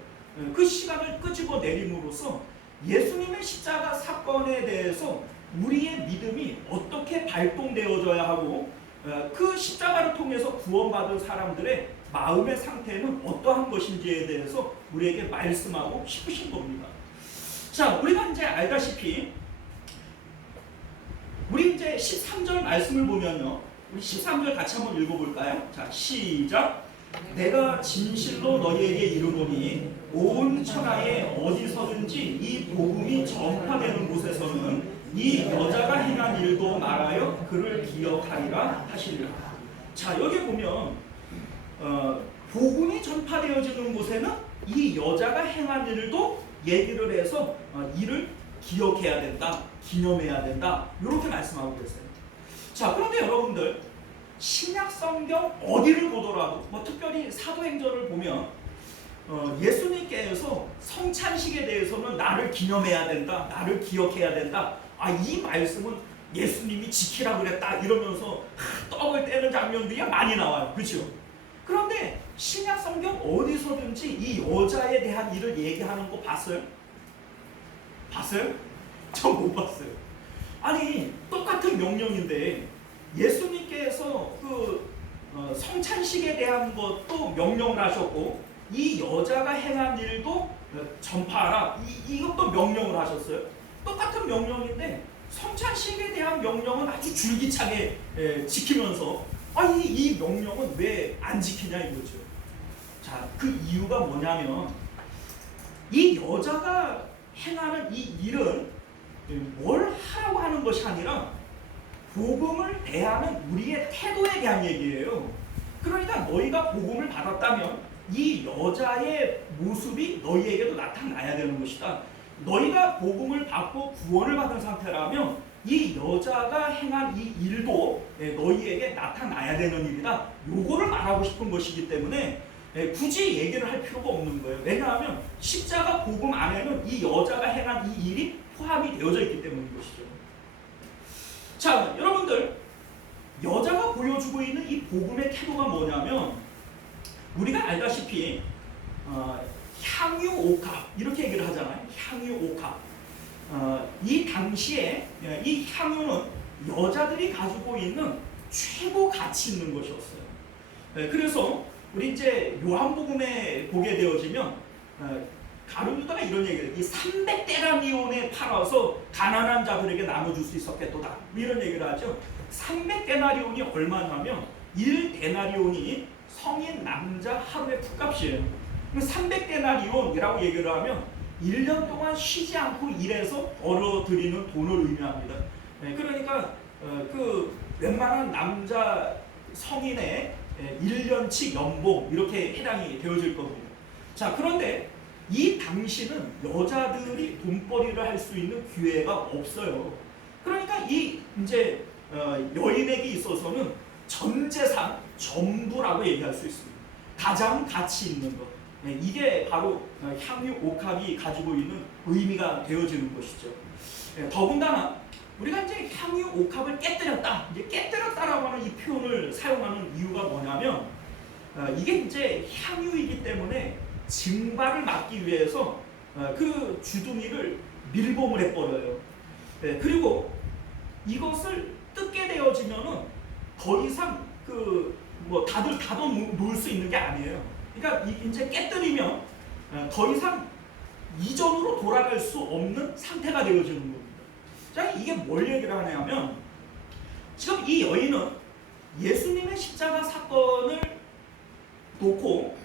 그 시간을 끄집어 내림으로써 예수님의 십자가 사건에 대해서 우리의 믿음이 어떻게 발동되어져야 하고 그 십자가를 통해서 구원받은 사람들의 마음의 상태는 어떠한 것인지에 대해서 우리에게 말씀하고 싶으신 겁니다. 자, 우리가 이제 알다시피 우리 이제 13절 말씀을 보면요. 우리 13절 같이 한번 읽어볼까요? 자, 시작. 내가 진실로 너희에게 이르노니 온 천하에 어디서든지 이 복음이 전파되는 곳에서는 이 여자가 행한 일도 말하여 그를 기억하리라 하시리라. 자, 여기 보면 복음이 전파되어지는 곳에는 이 여자가 행한 일도 얘기를 해서 이를 기억해야 된다, 기념해야 된다, 이렇게 말씀하고 계세요. 자, 그런데 여러분들 신약 성경 어디를 보더라도 뭐 특별히 사도행전을 보면 예수님께서 성찬식에 대해서는 나를 기념해야 된다, 나를 기억해야 된다, 이 말씀은 예수님이 지키라 그랬다 이러면서 떡을 떼는 장면들이 많이 나와요. 그렇죠? 그런데 신약 성경 어디서든지 이 여자에 대한 일을 얘기하는 거 봤어요? 봤어요? 전 못 봤어요. 아니, 똑같은 명령인데 예수님께서 그 성찬식에 대한 것도 명령을 하셨고 이 여자가 행한 일도 전파하라, 이것도 명령을 하셨어요. 똑같은 명령인데 성찬식에 대한 명령은 아주 줄기차게 지키면서 이 명령은 왜 안 지키냐 이거죠. 자, 그 이유가 뭐냐면 이 여자가 행하는 이 일은 뭘 하라고 하는 것이 아니라 복음을 대하는 우리의 태도에 대한 얘기예요. 그러니까 너희가 복음을 받았다면 이 여자의 모습이 너희에게도 나타나야 되는 것이다. 너희가 복음을 받고 구원을 받은 상태라면 이 여자가 행한 이 일도 너희에게 나타나야 되는 일이다. 요거를 말하고 싶은 것이기 때문에 굳이 얘기를 할 필요가 없는 거예요. 왜냐하면 십자가 복음 안에는 이 여자가 행한 이 일이 포함이 되어져 있기 때문인 것이죠. 자, 여러분들 여자가 보여주고 있는 이 복음의 태도가 뭐냐면 우리가 알다시피 향유 옥합 이렇게 얘기를 하잖아요. 향유 옥합. 이 당시에 이 향유는 여자들이 가지고 있는 최고 가치 있는 것이었어요. 그래서 우리 이제 요한복음에 보게 되어지면 가룟 유다가 이런 얘기를 해요. 이 300데나리온에 팔아서 가난한 자들에게 나눠줄 수 있었겠도다, 이런 얘기를 하죠. 300데나리온이 얼마냐면 1데나리온이 성인 남자 하루의 풋값이에요. 300데나리온이라고 얘기를 하면 1년 동안 쉬지 않고 일해서 벌어들이는 돈을 의미합니다. 그러니까 그 웬만한 남자 성인의 1년치 연봉 이렇게 해당이 되어질 겁니다. 자, 그런데 이 당시는 여자들이 돈벌이를 할 수 있는 기회가 없어요. 그러니까 이 여인에게 있어서는 전 재산 전부라고 얘기할 수 있습니다. 가장 가치 있는 것. 이게 바로 향유 옥합이 가지고 있는 의미가 되어지는 것이죠. 더군다나 우리가 이제 향유 옥합을 깨뜨렸다, 이제 깨뜨렸다라고 하는 이 표현을 사용하는 이유가 뭐냐면 이게 이제 향유이기 때문에 증발을 막기 위해서 그 주둥이를 밀봉을 해버려요. 그리고 이것을 뜯게 되어지면은 더 이상 다들 닫아 놓을 수 있는 게 아니에요. 그러니까 이제 깨뜨리면 더 이상 이전으로 돌아갈 수 없는 상태가 되어지는 겁니다. 자, 이게 뭘 얘기를 하냐면 지금 이 여인은 예수님의 십자가 사건을 놓고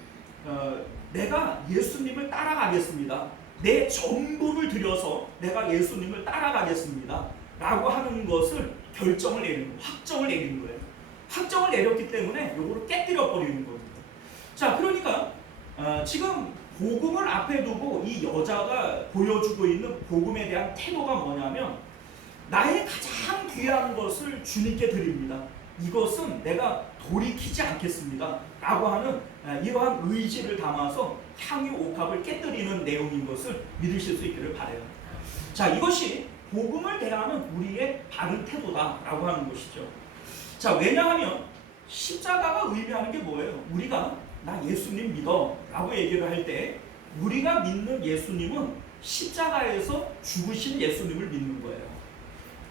내가 예수님을 따라가겠습니다. 내 전부를 들여서 내가 예수님을 따라가겠습니다. 라고 하는 것을 결정을 내리는 거예요. 확정을 내린 거예요. 확정을 내렸기 때문에 요거를 깨뜨려 버리는 겁니다. 자, 그러니까 지금 복음을 앞에 두고 이 여자가 보여주고 있는 복음에 대한 태도가 뭐냐면 나의 가장 귀한 것을 주님께 드립니다. 이것은 내가 돌이키지 않겠습니다. 라고 하는 이러한 의지를 담아서 향유 옥합을 깨뜨리는 내용인 것을 믿으실 수 있기를 바라요. 자, 이것이 복음을 대하는 우리의 바른 태도다라고 하는 것이죠. 자, 왜냐하면 십자가가 의미하는 게 뭐예요? 우리가 나 예수님 믿어 라고 얘기를 할 때 우리가 믿는 예수님은 십자가에서 죽으신 예수님을 믿는 거예요.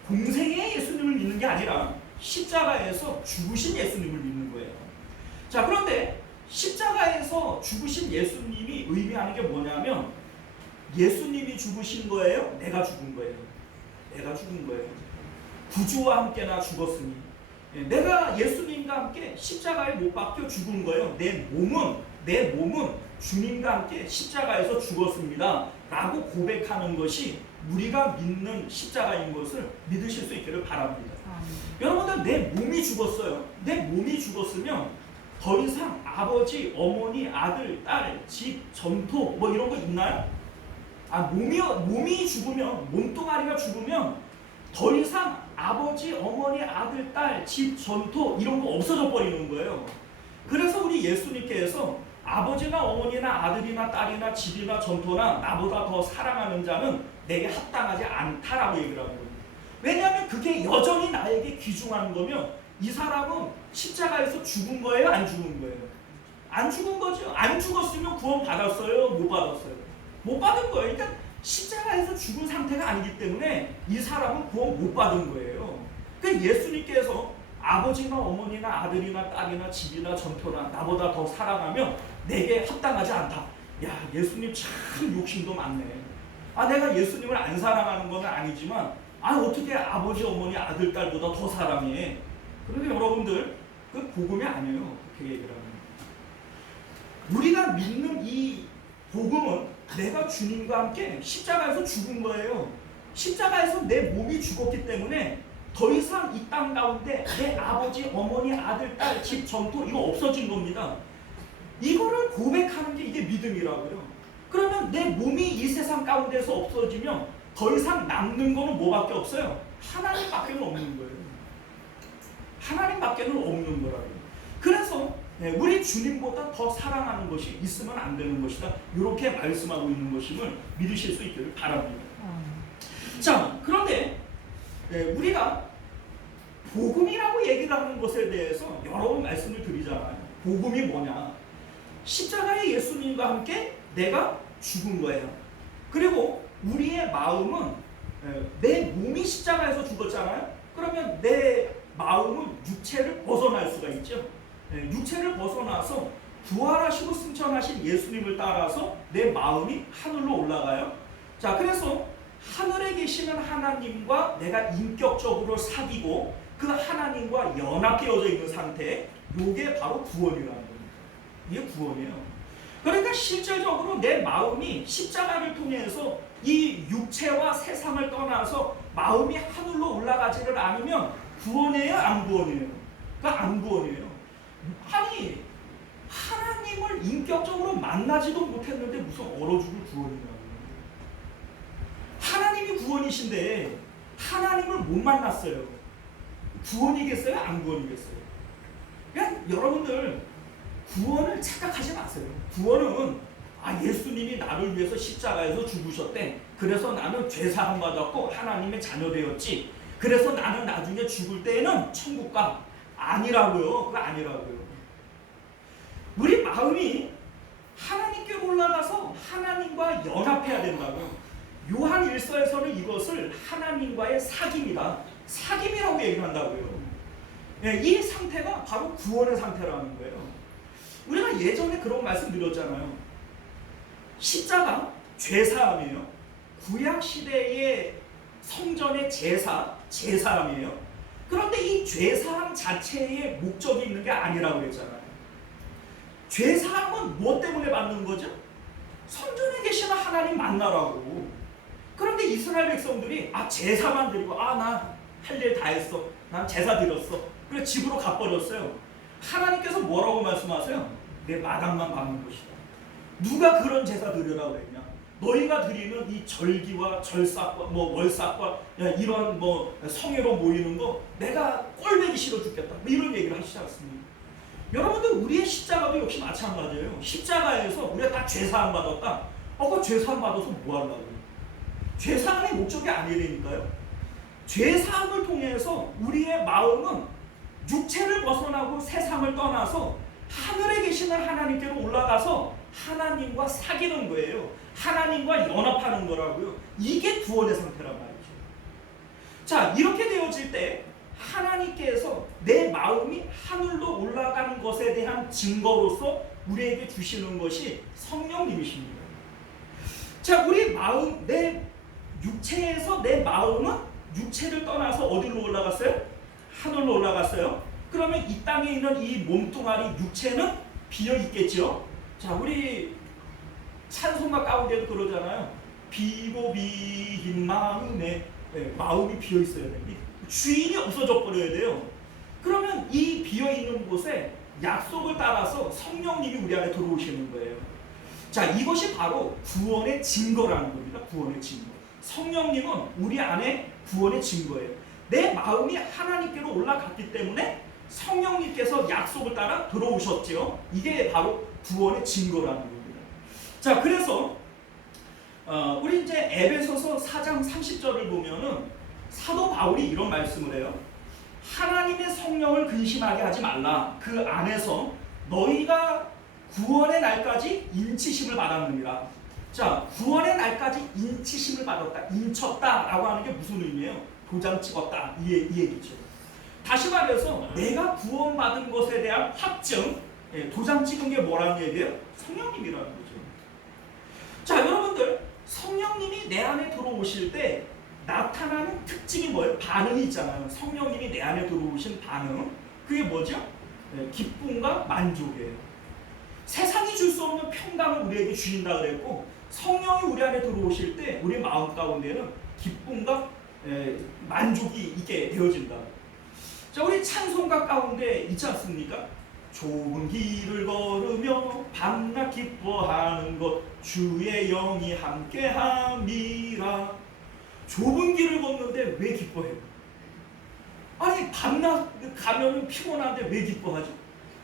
공생의 예수님을 믿는 게 아니라 십자가에서 죽으신 예수님을 믿는 거예요. 자, 그런데 십자가에서 죽으신 예수님이 의미하는 게 뭐냐면 예수님이 죽으신 거예요? 내가 죽은 거예요? 내가 죽은 거예요. 구주와 함께 나 죽었으니 내가 예수님과 함께 십자가에 못 박혀 죽은 거예요. 내 몸은 주님과 함께 십자가에서 죽었습니다. 라고 고백하는 것이 우리가 믿는 십자가인 것을 믿으실 수 있기를 바랍니다. 여러분들, 내 몸이 죽었어요. 내 몸이 죽었으면 더 이상 아버지, 어머니, 아들, 딸, 집, 전토 뭐 이런 거 있나요? 몸이 죽으면, 몸뚱아리가 죽으면 더 이상 아버지, 어머니, 아들, 딸, 집, 전토 이런 거 없어져 버리는 거예요. 그래서 우리 예수님께서 아버지나 어머니나 아들이나 딸이나 집이나 전토나 나보다 더 사랑하는 자는 내게 합당하지 않다라고 얘기를 하는 겁니다. 왜냐하면 그게 여전히 나에게 귀중한 거면 이 사람은 십자가에서 죽은 거예요? 안 죽은 거예요? 안 죽은 거죠. 안 죽었으면 구원 받았어요? 못 받았어요? 못 받은 거예요. 그러니까 십자가에서 죽은 상태가 아니기 때문에 이 사람은 구원 못 받은 거예요. 그러니까 예수님께서 아버지나 어머니나 아들이나 딸이나 집이나 전토나 나보다 더 사랑하면 내게 합당하지 않다. 야, 예수님 참 욕심도 많네. 내가 예수님을 안 사랑하는 건 아니지만 어떻게 아버지, 어머니, 아들, 딸보다 더 사랑해? 그런데 여러분들, 그 복음이 아니에요. 그렇게 얘기를 하면. 우리가 믿는 이 복음은 내가 주님과 함께 십자가에서 죽은 거예요. 십자가에서 내 몸이 죽었기 때문에 더 이상 이 땅 가운데 내 아버지, 어머니, 아들, 딸, 집, 전토 이거 없어진 겁니다. 이거를 고백하는 게 이게 믿음이라고요. 그러면 내 몸이 이 세상 가운데서 없어지면 더 이상 남는 거는 뭐밖에 없어요? 하나님밖에는 없는 거예요. 하나님밖에는 없는 거라고요. 그래서 우리 주님보다 더 사랑하는 것이 있으면 안 되는 것이다. 이렇게 말씀하고 있는 것임을 믿으실 수 있기를 바랍니다. 자, 그런데 우리가 복음이라고 얘기를 하는 것에 대해서 여러 번 말씀을 드리잖아요. 복음이 뭐냐? 십자가의 예수님과 함께 내가 죽은 거예요. 그리고 우리의 마음은 내 몸이 십자가에서 죽었잖아요. 그러면 내 마음은 육체를 벗어날 수가 있죠. 육체를 벗어나서 부활하시고 승천하신 예수님을 따라서 내 마음이 하늘로 올라가요. 자, 그래서 하늘에 계시는 하나님과 내가 인격적으로 사귀고 그 하나님과 연합되어져 있는 상태, 이게 바로 구원이라는 겁니다. 이게 구원이에요. 그러니까 실질적으로 내 마음이 십자가를 통해서 이 육체와 세상을 떠나서 마음이 하늘로 올라가지를 않으면 구원이에요? 안 구원이에요? 그러니까 안 구원이에요. 아니, 하나님을 인격적으로 만나지도 못했는데 무슨 얼어 죽을 구원이냐고. 하나님이 구원이신데 하나님을 못 만났어요. 구원이겠어요? 안 구원이겠어요? 그냥 여러분들, 구원을 착각하지 마세요. 구원은 예수님이 나를 위해서 십자가에서 죽으셨대. 그래서 나는 죄사함 받았고 하나님의 자녀 되었지. 그래서 나는 나중에 죽을 때에는 천국 가. 아니라고요. 그거 아니라고요. 우리 마음이 하나님께 올라가서 하나님과 연합해야 된다고요. 요한 1서에서는 이것을 하나님과의 사귐이다. 사귐이라고 얘기를 한다고요. 이 상태가 바로 구원의 상태라는 거예요. 우리가 예전에 그런 말씀 드렸잖아요. 십자가 죄사함이에요. 구약 시대의 성전의 제사함이에요. 그런데 이 죄사함 자체에 목적이 있는 게 아니라고 그랬잖아요. 죄사함은 무엇 때문에 받는 거죠? 성전에 계시는 하나님 만나라고. 그런데 이스라엘 백성들이 제사만 드리고 나 할 일 다 했어. 난 제사 드렸어. 그래서 집으로 가버렸어요. 하나님께서 뭐라고 말씀하세요? 내 마당만 받는 것이다. 누가 그런 제사 드리라고 했냐? 너희가 드리는 이 절기와 절삭과 월삭과 이런 성회로 모이는 거 내가 꼴보기 싫어 죽겠다. 이런 얘기를 하시지 않습니까? 여러분들 우리의 십자가도 역시 마찬가지예요. 십자가에서 우리가 다 죄사함 받았다. 그 죄사함 받아서 뭐 하려고요? 죄사함이 목적이 아니라니까요. 죄사함을 통해서 우리의 마음은 육체를 벗어나고 세상을 떠나서 하늘에 계시는 하나님께로 올라가서 하나님과 사귀는 거예요. 하나님과 연합하는 거라고요. 이게 구원의 상태란 말이죠. 자, 이렇게 되어질 때 하나님께서 내 마음이 하늘로 올라가는 것에 대한 증거로서 우리에게 주시는 것이 성령님이십니다. 자, 우리 마음, 내 육체에서 내 마음은 육체를 떠나서 어디로 올라갔어요? 하늘로 올라갔어요. 그러면 이 땅에 있는 이 몸뚱아리 육체는 비어 있겠죠. 자, 우리 찬송가 가운데도 그러잖아요. 비고 비인 마음에 마음이 비어 있어야 됩니다. 주인이 없어져 버려야 돼요. 그러면 이 비어 있는 곳에 약속을 따라서 성령님이 우리 안에 들어오시는 거예요. 자, 이것이 바로 구원의 증거라는 겁니다. 구원의 증거. 성령님은 우리 안에 구원의 증거예요. 내 마음이 하나님께로 올라갔기 때문에 성령님께서 약속을 따라 들어오셨죠. 이게 바로 구원의 증거라는 겁니다. 자, 그래서 우리 이제 에베소서 4장 30절을 보면은 사도 바울이 이런 말씀을 해요. 하나님의 성령을 근심하게 하지 말라. 그 안에서 너희가 구원의 날까지 인치심을 받았느니라. 자, 구원의 날까지 인치심을 받았다, 인쳤다라고 하는 게 무슨 의미예요? 도장 찍었다, 이 얘기죠. 다시 말해서 내가 구원받은 것에 대한 확증, 도장 찍은 게 뭐라는 얘기예요? 성령님이라는 거죠. 자, 여러분들 성령님이 내 안에 들어오실 때 나타나는 특징이 뭐예요? 반응이 있잖아요. 성령님이 내 안에 들어오신 반응, 그게 뭐죠? 기쁨과 만족이에요. 세상이 줄 수 없는 평강을 우리에게 주신다 그랬고, 성령이 우리 안에 들어오실 때 우리 마음 가운데는 기쁨과 만족이 있게 되어진다. 자, 우리 찬송가 가운데 있지 않습니까? 좁은 길을 걸으며 밤낮 기뻐하는 것 주의 영이 함께함이라. 좁은 길을 걷는데 왜 기뻐해요? 아니, 밤낮 가면 피곤한데 왜 기뻐하죠?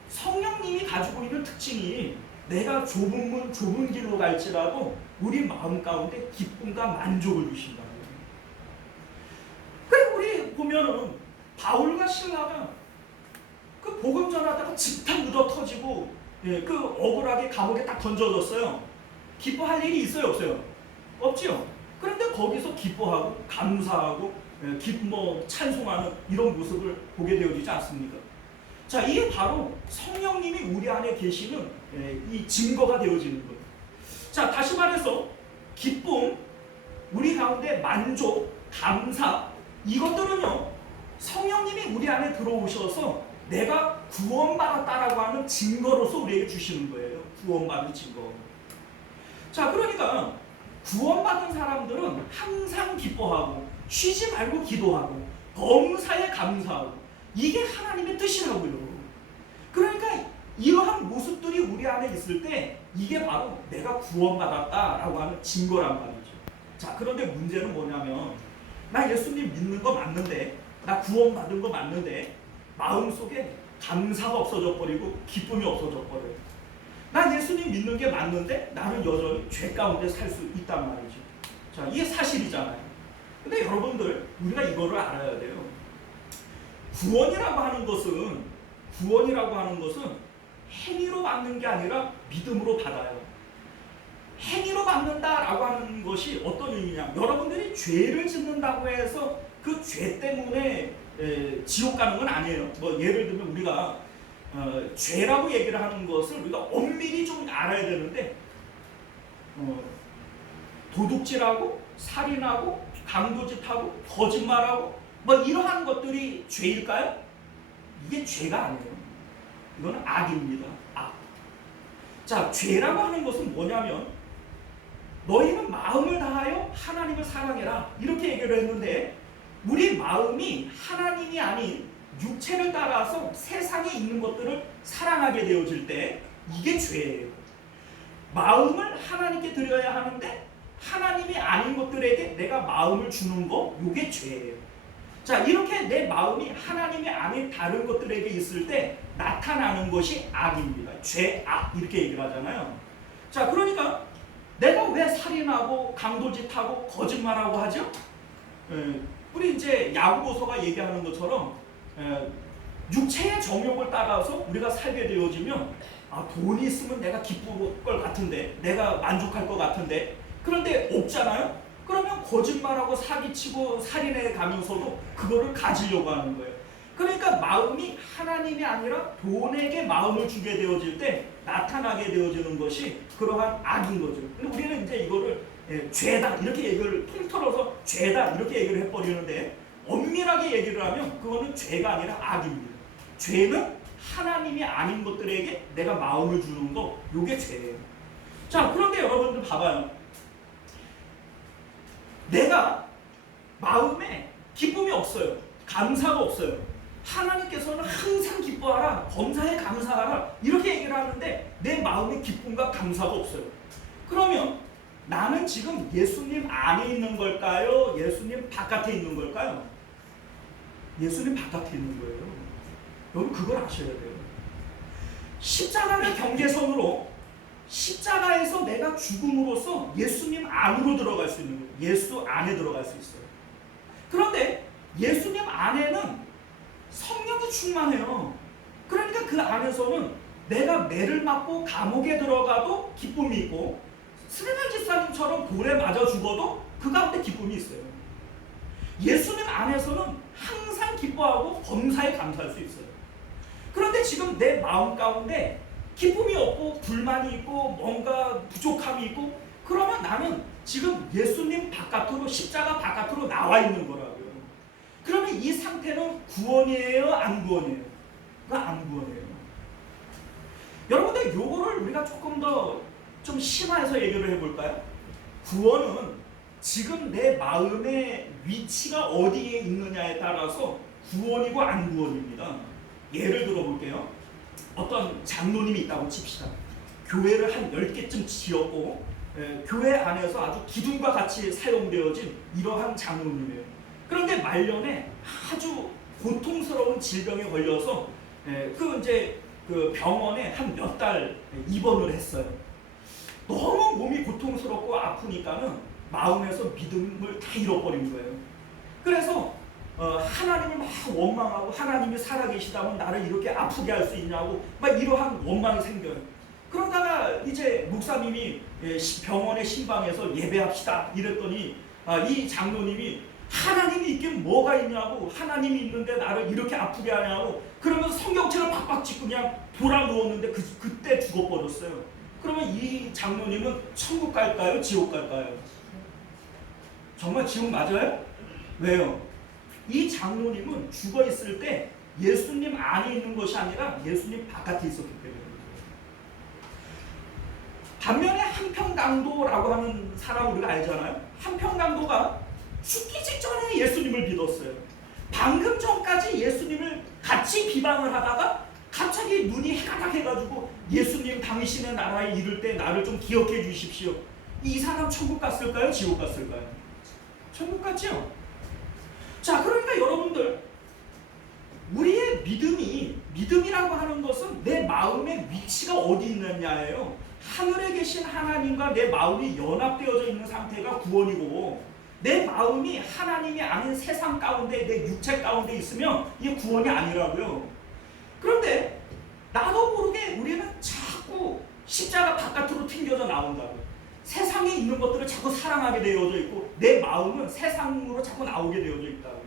성령님이 가지고 있는 특징이 내가 좁은 문, 좁은 길로 갈지라도 우리 마음 가운데 기쁨과 만족을 주신다는 거예요. 그리고 우리 보면은 바울과 신라가 그 복음 전하다가 집단 묻어 터지고 그 억울하게 감옥에 딱 던져졌어요. 기뻐할 일이 있어요, 없어요? 없지요. 그런데 거기서 기뻐하고 감사하고 찬송하는 이런 모습을 보게 되어지지 않습니까? 자, 이게 바로 성령님이 우리 안에 계시는 이 증거가 되어지는 거예요. 자, 다시 말해서 기쁨, 우리 가운데 만족, 감사, 이것들은요 성령님이 우리 안에 들어오셔서 내가 구원받았다라고 하는 증거로서 우리에게 주시는 거예요. 구원받은 증거. 자, 그러니까 구원받은 사람들은 항상 기뻐하고 쉬지 말고 기도하고 범사에 감사하고, 이게 하나님의 뜻이라고요. 그러니까 이러한 모습들이 우리 안에 있을 때 이게 바로 내가 구원받았다라고 하는 증거란 말이죠. 자, 그런데 문제는 뭐냐면 나 예수님 믿는 거 맞는데, 나 구원받은 거 맞는데 마음속에 감사가 없어져 버리고 기쁨이 없어져 버려요. 난 예수님 믿는 게 맞는데 나는 여전히 죄 가운데 살 수 있단 말이죠. 자, 이게 사실이잖아요. 근데 여러분들, 우리가 이거를 알아야 돼요. 구원이라고 하는 것은 행위로 받는 게 아니라 믿음으로 받아요. 행위로 받는다라고 하는 것이 어떤 의미냐? 여러분들이 죄를 짓는다고 해서 그 죄 때문에 지옥 가는 건 아니에요. 뭐 예를 들면 우리가 죄라고 얘기를 하는 것을 우리가 엄밀히 좀 알아야 되는데, 도둑질하고 살인하고 강도짓하고 거짓말하고 뭐 이러한 것들이 죄일까요? 이게 죄가 아니에요. 이거는 악입니다. 악. 자, 죄라고 하는 것은 뭐냐면, 너희는 마음을 다하여 하나님을 사랑해라, 이렇게 얘기를 했는데, 우리 마음이 하나님이 아닌 육체를 따라서 세상에 있는 것들을 사랑하게 되어질 때 이게 죄예요. 마음을 하나님께 드려야 하는데 하나님이 아닌 것들에게 내가 마음을 주는 거, 이게 죄예요. 자, 이렇게 내 마음이 하나님이 아닌 다른 것들에게 있을 때 나타나는 것이 악입니다. 죄, 악, 이렇게 얘기를 하잖아요. 자, 그러니까 내가 왜 살인하고 강도짓하고 거짓말하고 하죠? 우리 이제 야고보서가 얘기하는 것처럼 육체의 정욕을 따라서 우리가 살게 되어지면, 돈이 있으면 내가 기쁠 것 같은데, 내가 만족할 것 같은데, 그런데 없잖아요? 그러면 거짓말하고 사기치고 살인해 가면서도 그거를 가지려고 하는 거예요. 그러니까 마음이 하나님이 아니라 돈에게 마음을 주게 되어질 때 나타나게 되어지는 것이 그러한 악인 거죠. 근데 우리는 이제 이거를 죄다 이렇게 얘기를 통틀어서 죄다 이렇게 얘기를 해버리는데, 엄밀하게 얘기를 하면 그거는 죄가 아니라 악입니다. 죄는 하나님이 아닌 것들에게 내가 마음을 주는 거, 이게 죄예요. 자, 그런데 여러분들 봐봐요. 내가 마음에 기쁨이 없어요. 감사가 없어요. 하나님께서는 항상 기뻐하라, 범사에 감사하라, 이렇게 얘기를 하는데 내 마음에 기쁨과 감사가 없어요. 그러면 나는 지금 예수님 안에 있는 걸까요? 예수님 바깥에 있는 걸까요? 예수님 바깥에 있는 거예요. 여러분, 그걸 아셔야 돼요. 십자가를 경계선으로, 십자가에서 내가 죽음으로써 예수님 안으로 들어갈 수 있는 거예요. 예수 안에 들어갈 수 있어요. 그런데 예수님 안에는 성령이 충만해요. 그러니까 그 안에서는 내가 매를 맞고 감옥에 들어가도 기쁨이 있고, 스데반 집사님처럼 돌에 맞아 죽어도 그 가운데 기쁨이 있어요. 예수님 안에서는 항상 기뻐하고 범사에 감사할 수 있어요. 그런데 지금 내 마음 가운데 기쁨이 없고 불만이 있고 뭔가 부족함이 있고, 그러면 나는 지금 예수님 바깥으로, 십자가 바깥으로 나와 있는 거라고요. 그러면 이 상태는 구원이에요, 안 구원이에요? 그거 안 구원이에요. 여러분들, 요거를 우리가 조금 더 좀 심화해서 얘기를 해볼까요? 구원은 지금 내 마음의 위치가 어디에 있느냐에 따라서 구원이고 안 구원입니다. 예를 들어볼게요. 어떤 장로님이 있다고 칩시다. 교회를 한 10개쯤 지었고, 교회 안에서 아주 기둥과 같이 사용되어진 이러한 장로님이에요. 그런데 말년에 아주 고통스러운 질병에 걸려서 그 병원에 한 몇 달 입원을 했어요. 너무 몸이 고통스럽고 아프니까는 마음에서 믿음을 다 잃어버린 거예요. 그래서 하나님을 막 원망하고, 하나님이 살아계시다면 나를 이렇게 아프게 할 수 있냐고 막 이러한 원망이 생겨요. 그러다가 이제 목사님이 병원의 신방에서 예배합시다 이랬더니, 이 장로님이 하나님이 있긴 뭐가 있냐고, 하나님이 있는데 나를 이렇게 아프게 하냐고, 그러면서 성경책을 팍팍 짚고 그냥 돌아 누웠는데 그때 죽어버렸어요. 그러면 이 장로님은 천국 갈까요? 지옥 갈까요? 정말 지옥 맞아요? 왜요? 이 장로님은 죽어 있을 때 예수님 안에 있는 것이 아니라 예수님 바깥에 있었기 때문에. 반면에 한평강도라고 하는 사람 우리가 알잖아요. 한평강도가 죽기 직전에 예수님을 믿었어요. 방금 전까지 예수님을 같이 비방을 하다가 갑자기 눈이 해가닥해가지고, 예수님 당신의 나라에 이를 때 나를 좀 기억해 주십시오. 이 사람 천국 갔을까요? 지옥 갔을까요? 천국 갔죠? 자, 그러니까 여러분들, 우리의 믿음이란 위치가 어디 있느냐예요. 하늘에 계신 하나님과 내 마음이 연합되어져 있는 상태가 구원이고, 내 마음이 하나님이 아닌 세상 가운데, 내 육체 가운데 있으면 이게 구원이 아니라고요. 그런데 나도 모르게 우리는 자꾸 십자가 바깥으로 튕겨져 나온다고. 세상에 있는 것들을 자꾸 사랑하게 되어져 있고, 내 마음은 세상으로 자꾸 나오게 되어져 있다고.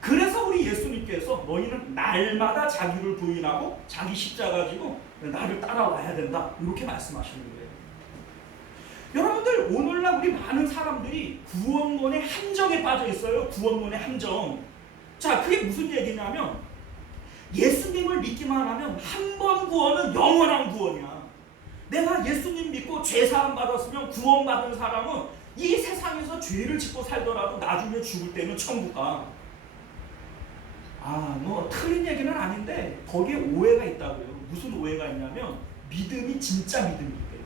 그래서 우리 예수님께서 너희는 날마다 자기를 부인하고 자기 십자가 지고 나를 따라와야 된다, 이렇게 말씀하시는 거예요. 여러분들, 오늘날 우리 많은 사람들이 구원론의 함정에 빠져 있어요. 구원론의 함정. 자, 그게 무슨 얘기냐면, 예수님을 믿기만 하면 한 번 구원은 영원한 구원이야. 내가 예수님 믿고 죄사함 받았으면 구원받은 사람은 이 세상에서 죄를 짓고 살더라도 나중에 죽을 때는 천국 가. 뭐 틀린 얘기는 아닌데 거기에 오해가 있다고요. 무슨 오해가 있냐면, 믿음이 진짜 믿음이기 때문에.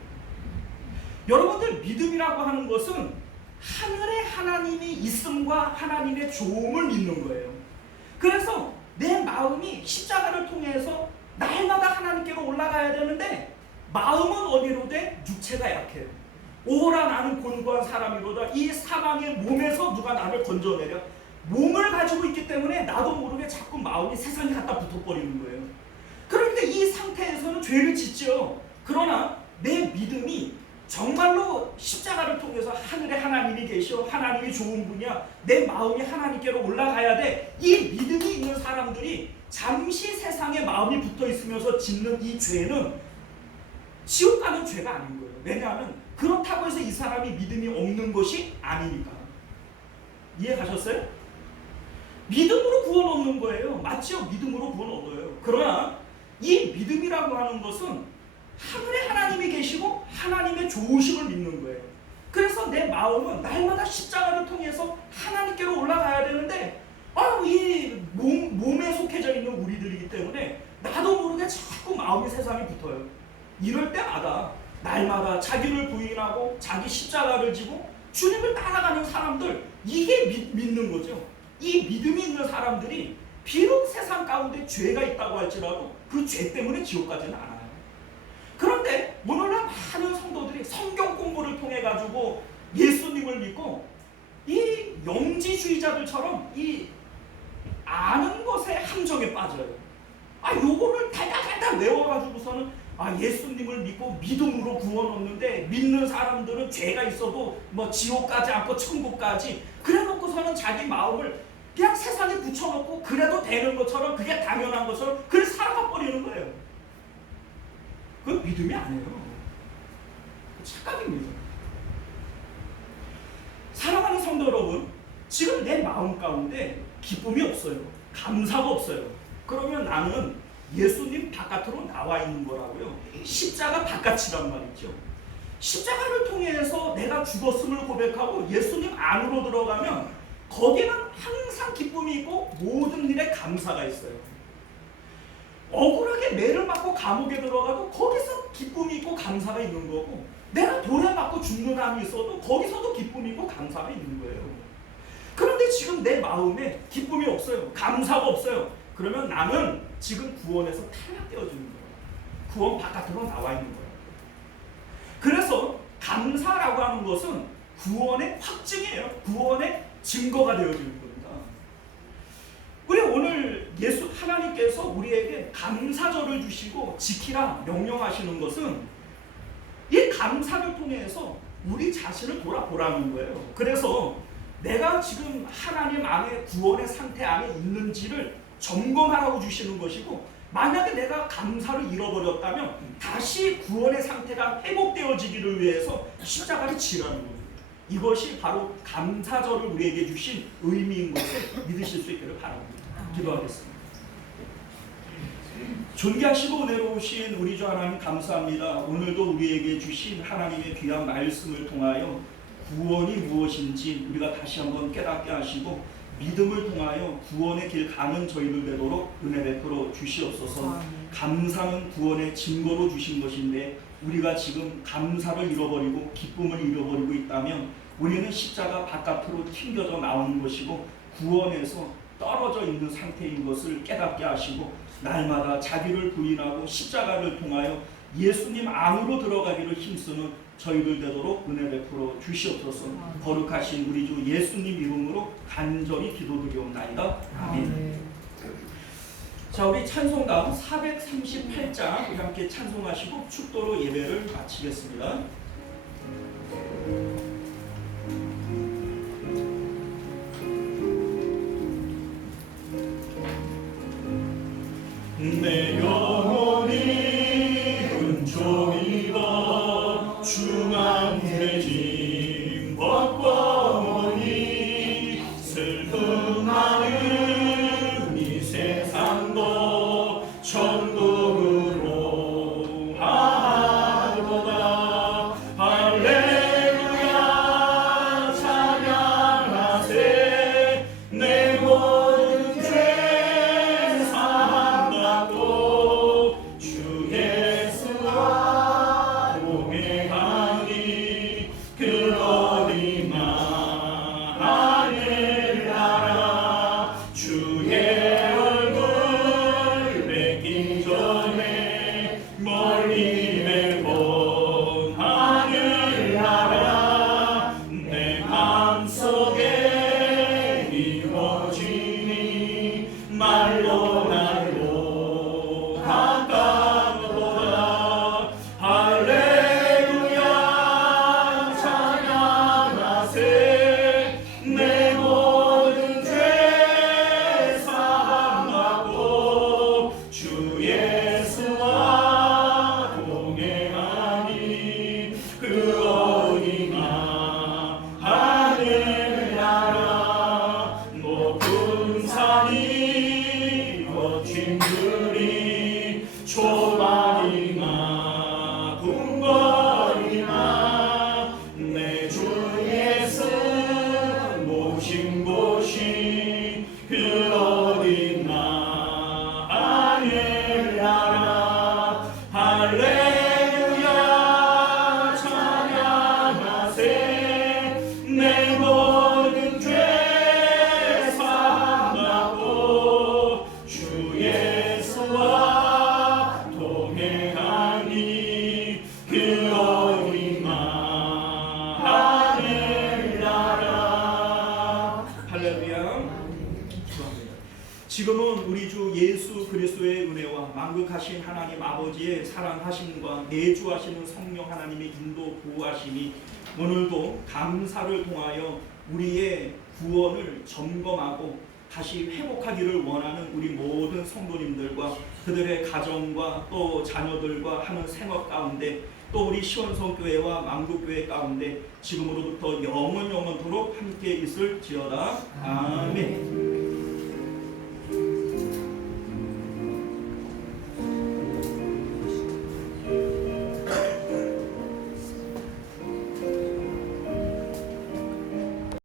여러분들, 믿음이라고 하는 것은 하늘에 하나님이 있음과 하나님의 조음을 믿는 거예요. 그래서 내 마음이 십자가를 통해서 날마다 하나님께로 올라가야 되는데, 마음은 어디로 돼? 육체가 약해요. 오라 나는 곤고한 사람이로다. 이 사망의 몸에서 누가 나를 건져내려? 몸을 가지고 있기 때문에 나도 모르게 자꾸 마음이 세상에 갖다 붙어버리는 거예요. 그런데 이 상태에서는 죄를 짓죠. 그러나 내 믿음이 정말로 십자가를 통해서 하늘에 하나님이 계셔, 하나님이 좋은 분이야, 내 마음이 하나님께로 올라가야 돼. 이 믿음이 있는 사람들이 잠시 세상에 마음이 붙어 있으면서 짓는 이 죄는 지옥 가는 죄가 아닌 거예요. 왜냐하면 그렇다고 해서 이 사람이 믿음이 없는 것이 아니니까. 이해가셨어요? 믿음으로 구원 얻는 거예요. 맞죠? 믿음으로 구원 얻어요. 그러나 이 믿음이라고 하는 것은 하늘에 하나님이 계시고 하나님의 좋으심을 믿는 거예요. 그래서 내 마음은 날마다 십자가를 통해서 하나님께로 올라가야 되는데, 이 몸에 속해져 있는 우리들이기 때문에 나도 모르게 자꾸 마음이 세상에 붙어요. 이럴 때마다 날마다 자기를 부인하고 자기 십자가를 지고 주님을 따라가는 사람들, 이게 믿는 거죠. 이 믿음이 있는 사람들이 비록 세상 가운데 죄가 있다고 할지라도 그 죄 때문에 지옥 가지는 않아요. 그런데 오늘날 많은 성도들이 성경 공부를 통해 가지고 예수님을 믿고 이 영지주의자들처럼 이 아는 것에 함정에 빠져요. 요거를 달달달달 외워가지고서는 예수님을 믿고 믿음으로 구원 얻는데, 믿는 사람들은 죄가 있어도 뭐 지옥 가지 않고 천국 가지, 그래 놓고서는 자기 마음을 그냥 세상에 붙여놓고 그래도 되는 것처럼, 그게 당연한 것처럼 그래 살아가 버리는 거예요. 그건 믿음이 아니에요. 착각입니다. 사랑하는 성도 여러분, 지금 내 마음 가운데 기쁨이 없어요. 감사가 없어요. 그러면 나는 예수님 바깥으로 나와 있는 거라고요. 십자가 바깥이란 말이죠. 십자가를 통해서 내가 죽었음을 고백하고 예수님 안으로 들어가면 거기는 항상 기쁨이 있고 모든 일에 감사가 있어요. 억울하게 매를 맞고 감옥에 들어가도 거기서 기쁨이 있고 감사가 있는 거고, 내가 돌에 맞고 죽는 한이 있어도 거기서도 기쁨이 있고 감사가 있는 거예요. 그런데 지금 내 마음에 기쁨이 없어요. 감사가 없어요. 그러면 나는 지금 구원에서 탈락되어지는 거예요. 구원 바깥으로 나와 있는 거예요. 그래서 감사라고 하는 것은 구원의 확증이에요. 구원의 증거가 되어지는 겁니다. 우리 오늘 하나님께서 우리에게 감사절을 주시고 지키라 명령하시는 것은 이 감사를 통해서 우리 자신을 돌아보라는 거예요. 그래서 내가 지금 하나님 안에 구원의 상태 안에 있는지를 점검하라고 주시는 것이고, 만약에 내가 감사를 잃어버렸다면 다시 구원의 상태가 회복되어지기를 위해서 십자가를 지라는 겁니다. 이것이 바로 감사절을 우리에게 주신 의미인 것을 믿으실 수 있기를 바랍니다. 기도하겠습니다. 존귀하시고 은혜로우신 우리 주 하나님 감사합니다. 오늘도 우리에게 주신 하나님의 귀한 말씀을 통하여 구원이 무엇인지 우리가 다시 한번 깨닫게 하시고, 믿음을 통하여 구원의 길 가는 저희들 되도록 은혜 베풀어 주시옵소서. 감사는 구원의 증거로 주신 것인데, 우리가 지금 감사를 잃어버리고 기쁨을 잃어버리고 있다면 우리는 십자가 바깥으로 튕겨져 나오는 것이고 구원에서 떨어져 있는 상태인 것을 깨닫게 하시고, 날마다 자기를 부인하고 십자가를 통하여 예수님 안으로 들어가기를 힘쓰는 저희들 되도록 은혜 베풀어 주시옵소서. 거룩하신 우리 주 예수님 이름으로 간절히 기도드리옵나이다. 아멘. 자, 우리 찬송가 438장 우리 함께 찬송하시고 축도로 예배를 마치겠습니다. 내 영혼이 은총이가 중앙해진 법권이 슬픔 많은 이 세상도 천국으로 하도다. 할렐루야 찬양하세. 내 모든 죄 사함받고 주 예수와 동행하니 그 어디나 하늘나라. 주의 얼굴 뵙기 전에 멀리 뵙본 하늘나라. 내 맘속에 이루어지니 말로 날로 가까워라. 할렐루야 찬양하세. 내 모든 죄 사함받고 주 예수와 동행하니 그 어디나 하늘나라. 높은 산이 거친 들이 초반이나 궁궐이나 내 주 예수 모신 곳이 그 어디나 하늘나라. 할렐루야 찬양하세. 내 모든 죄 사함받고 주 예수와 동행하니 그 어디나 하늘나라. 할렐루야. 기도합니다. 지금은 우리 주 예수 그리스도의 은혜와 만극하신 하나님 아버지의 사랑하심과 내주하시는 성령 하나님의 인도 보호하심이 오늘도 감사를 통하여 우리의 구원을 점검하고 다시 회복하기를 원하는 우리 모든 성도님들과 그들의 가정과 또 자녀들과 하는 생활 가운데 또 우리 시원성교회와 만국교회 가운데 지금으로부터 영원토록 함께 있을지어다. 아멘.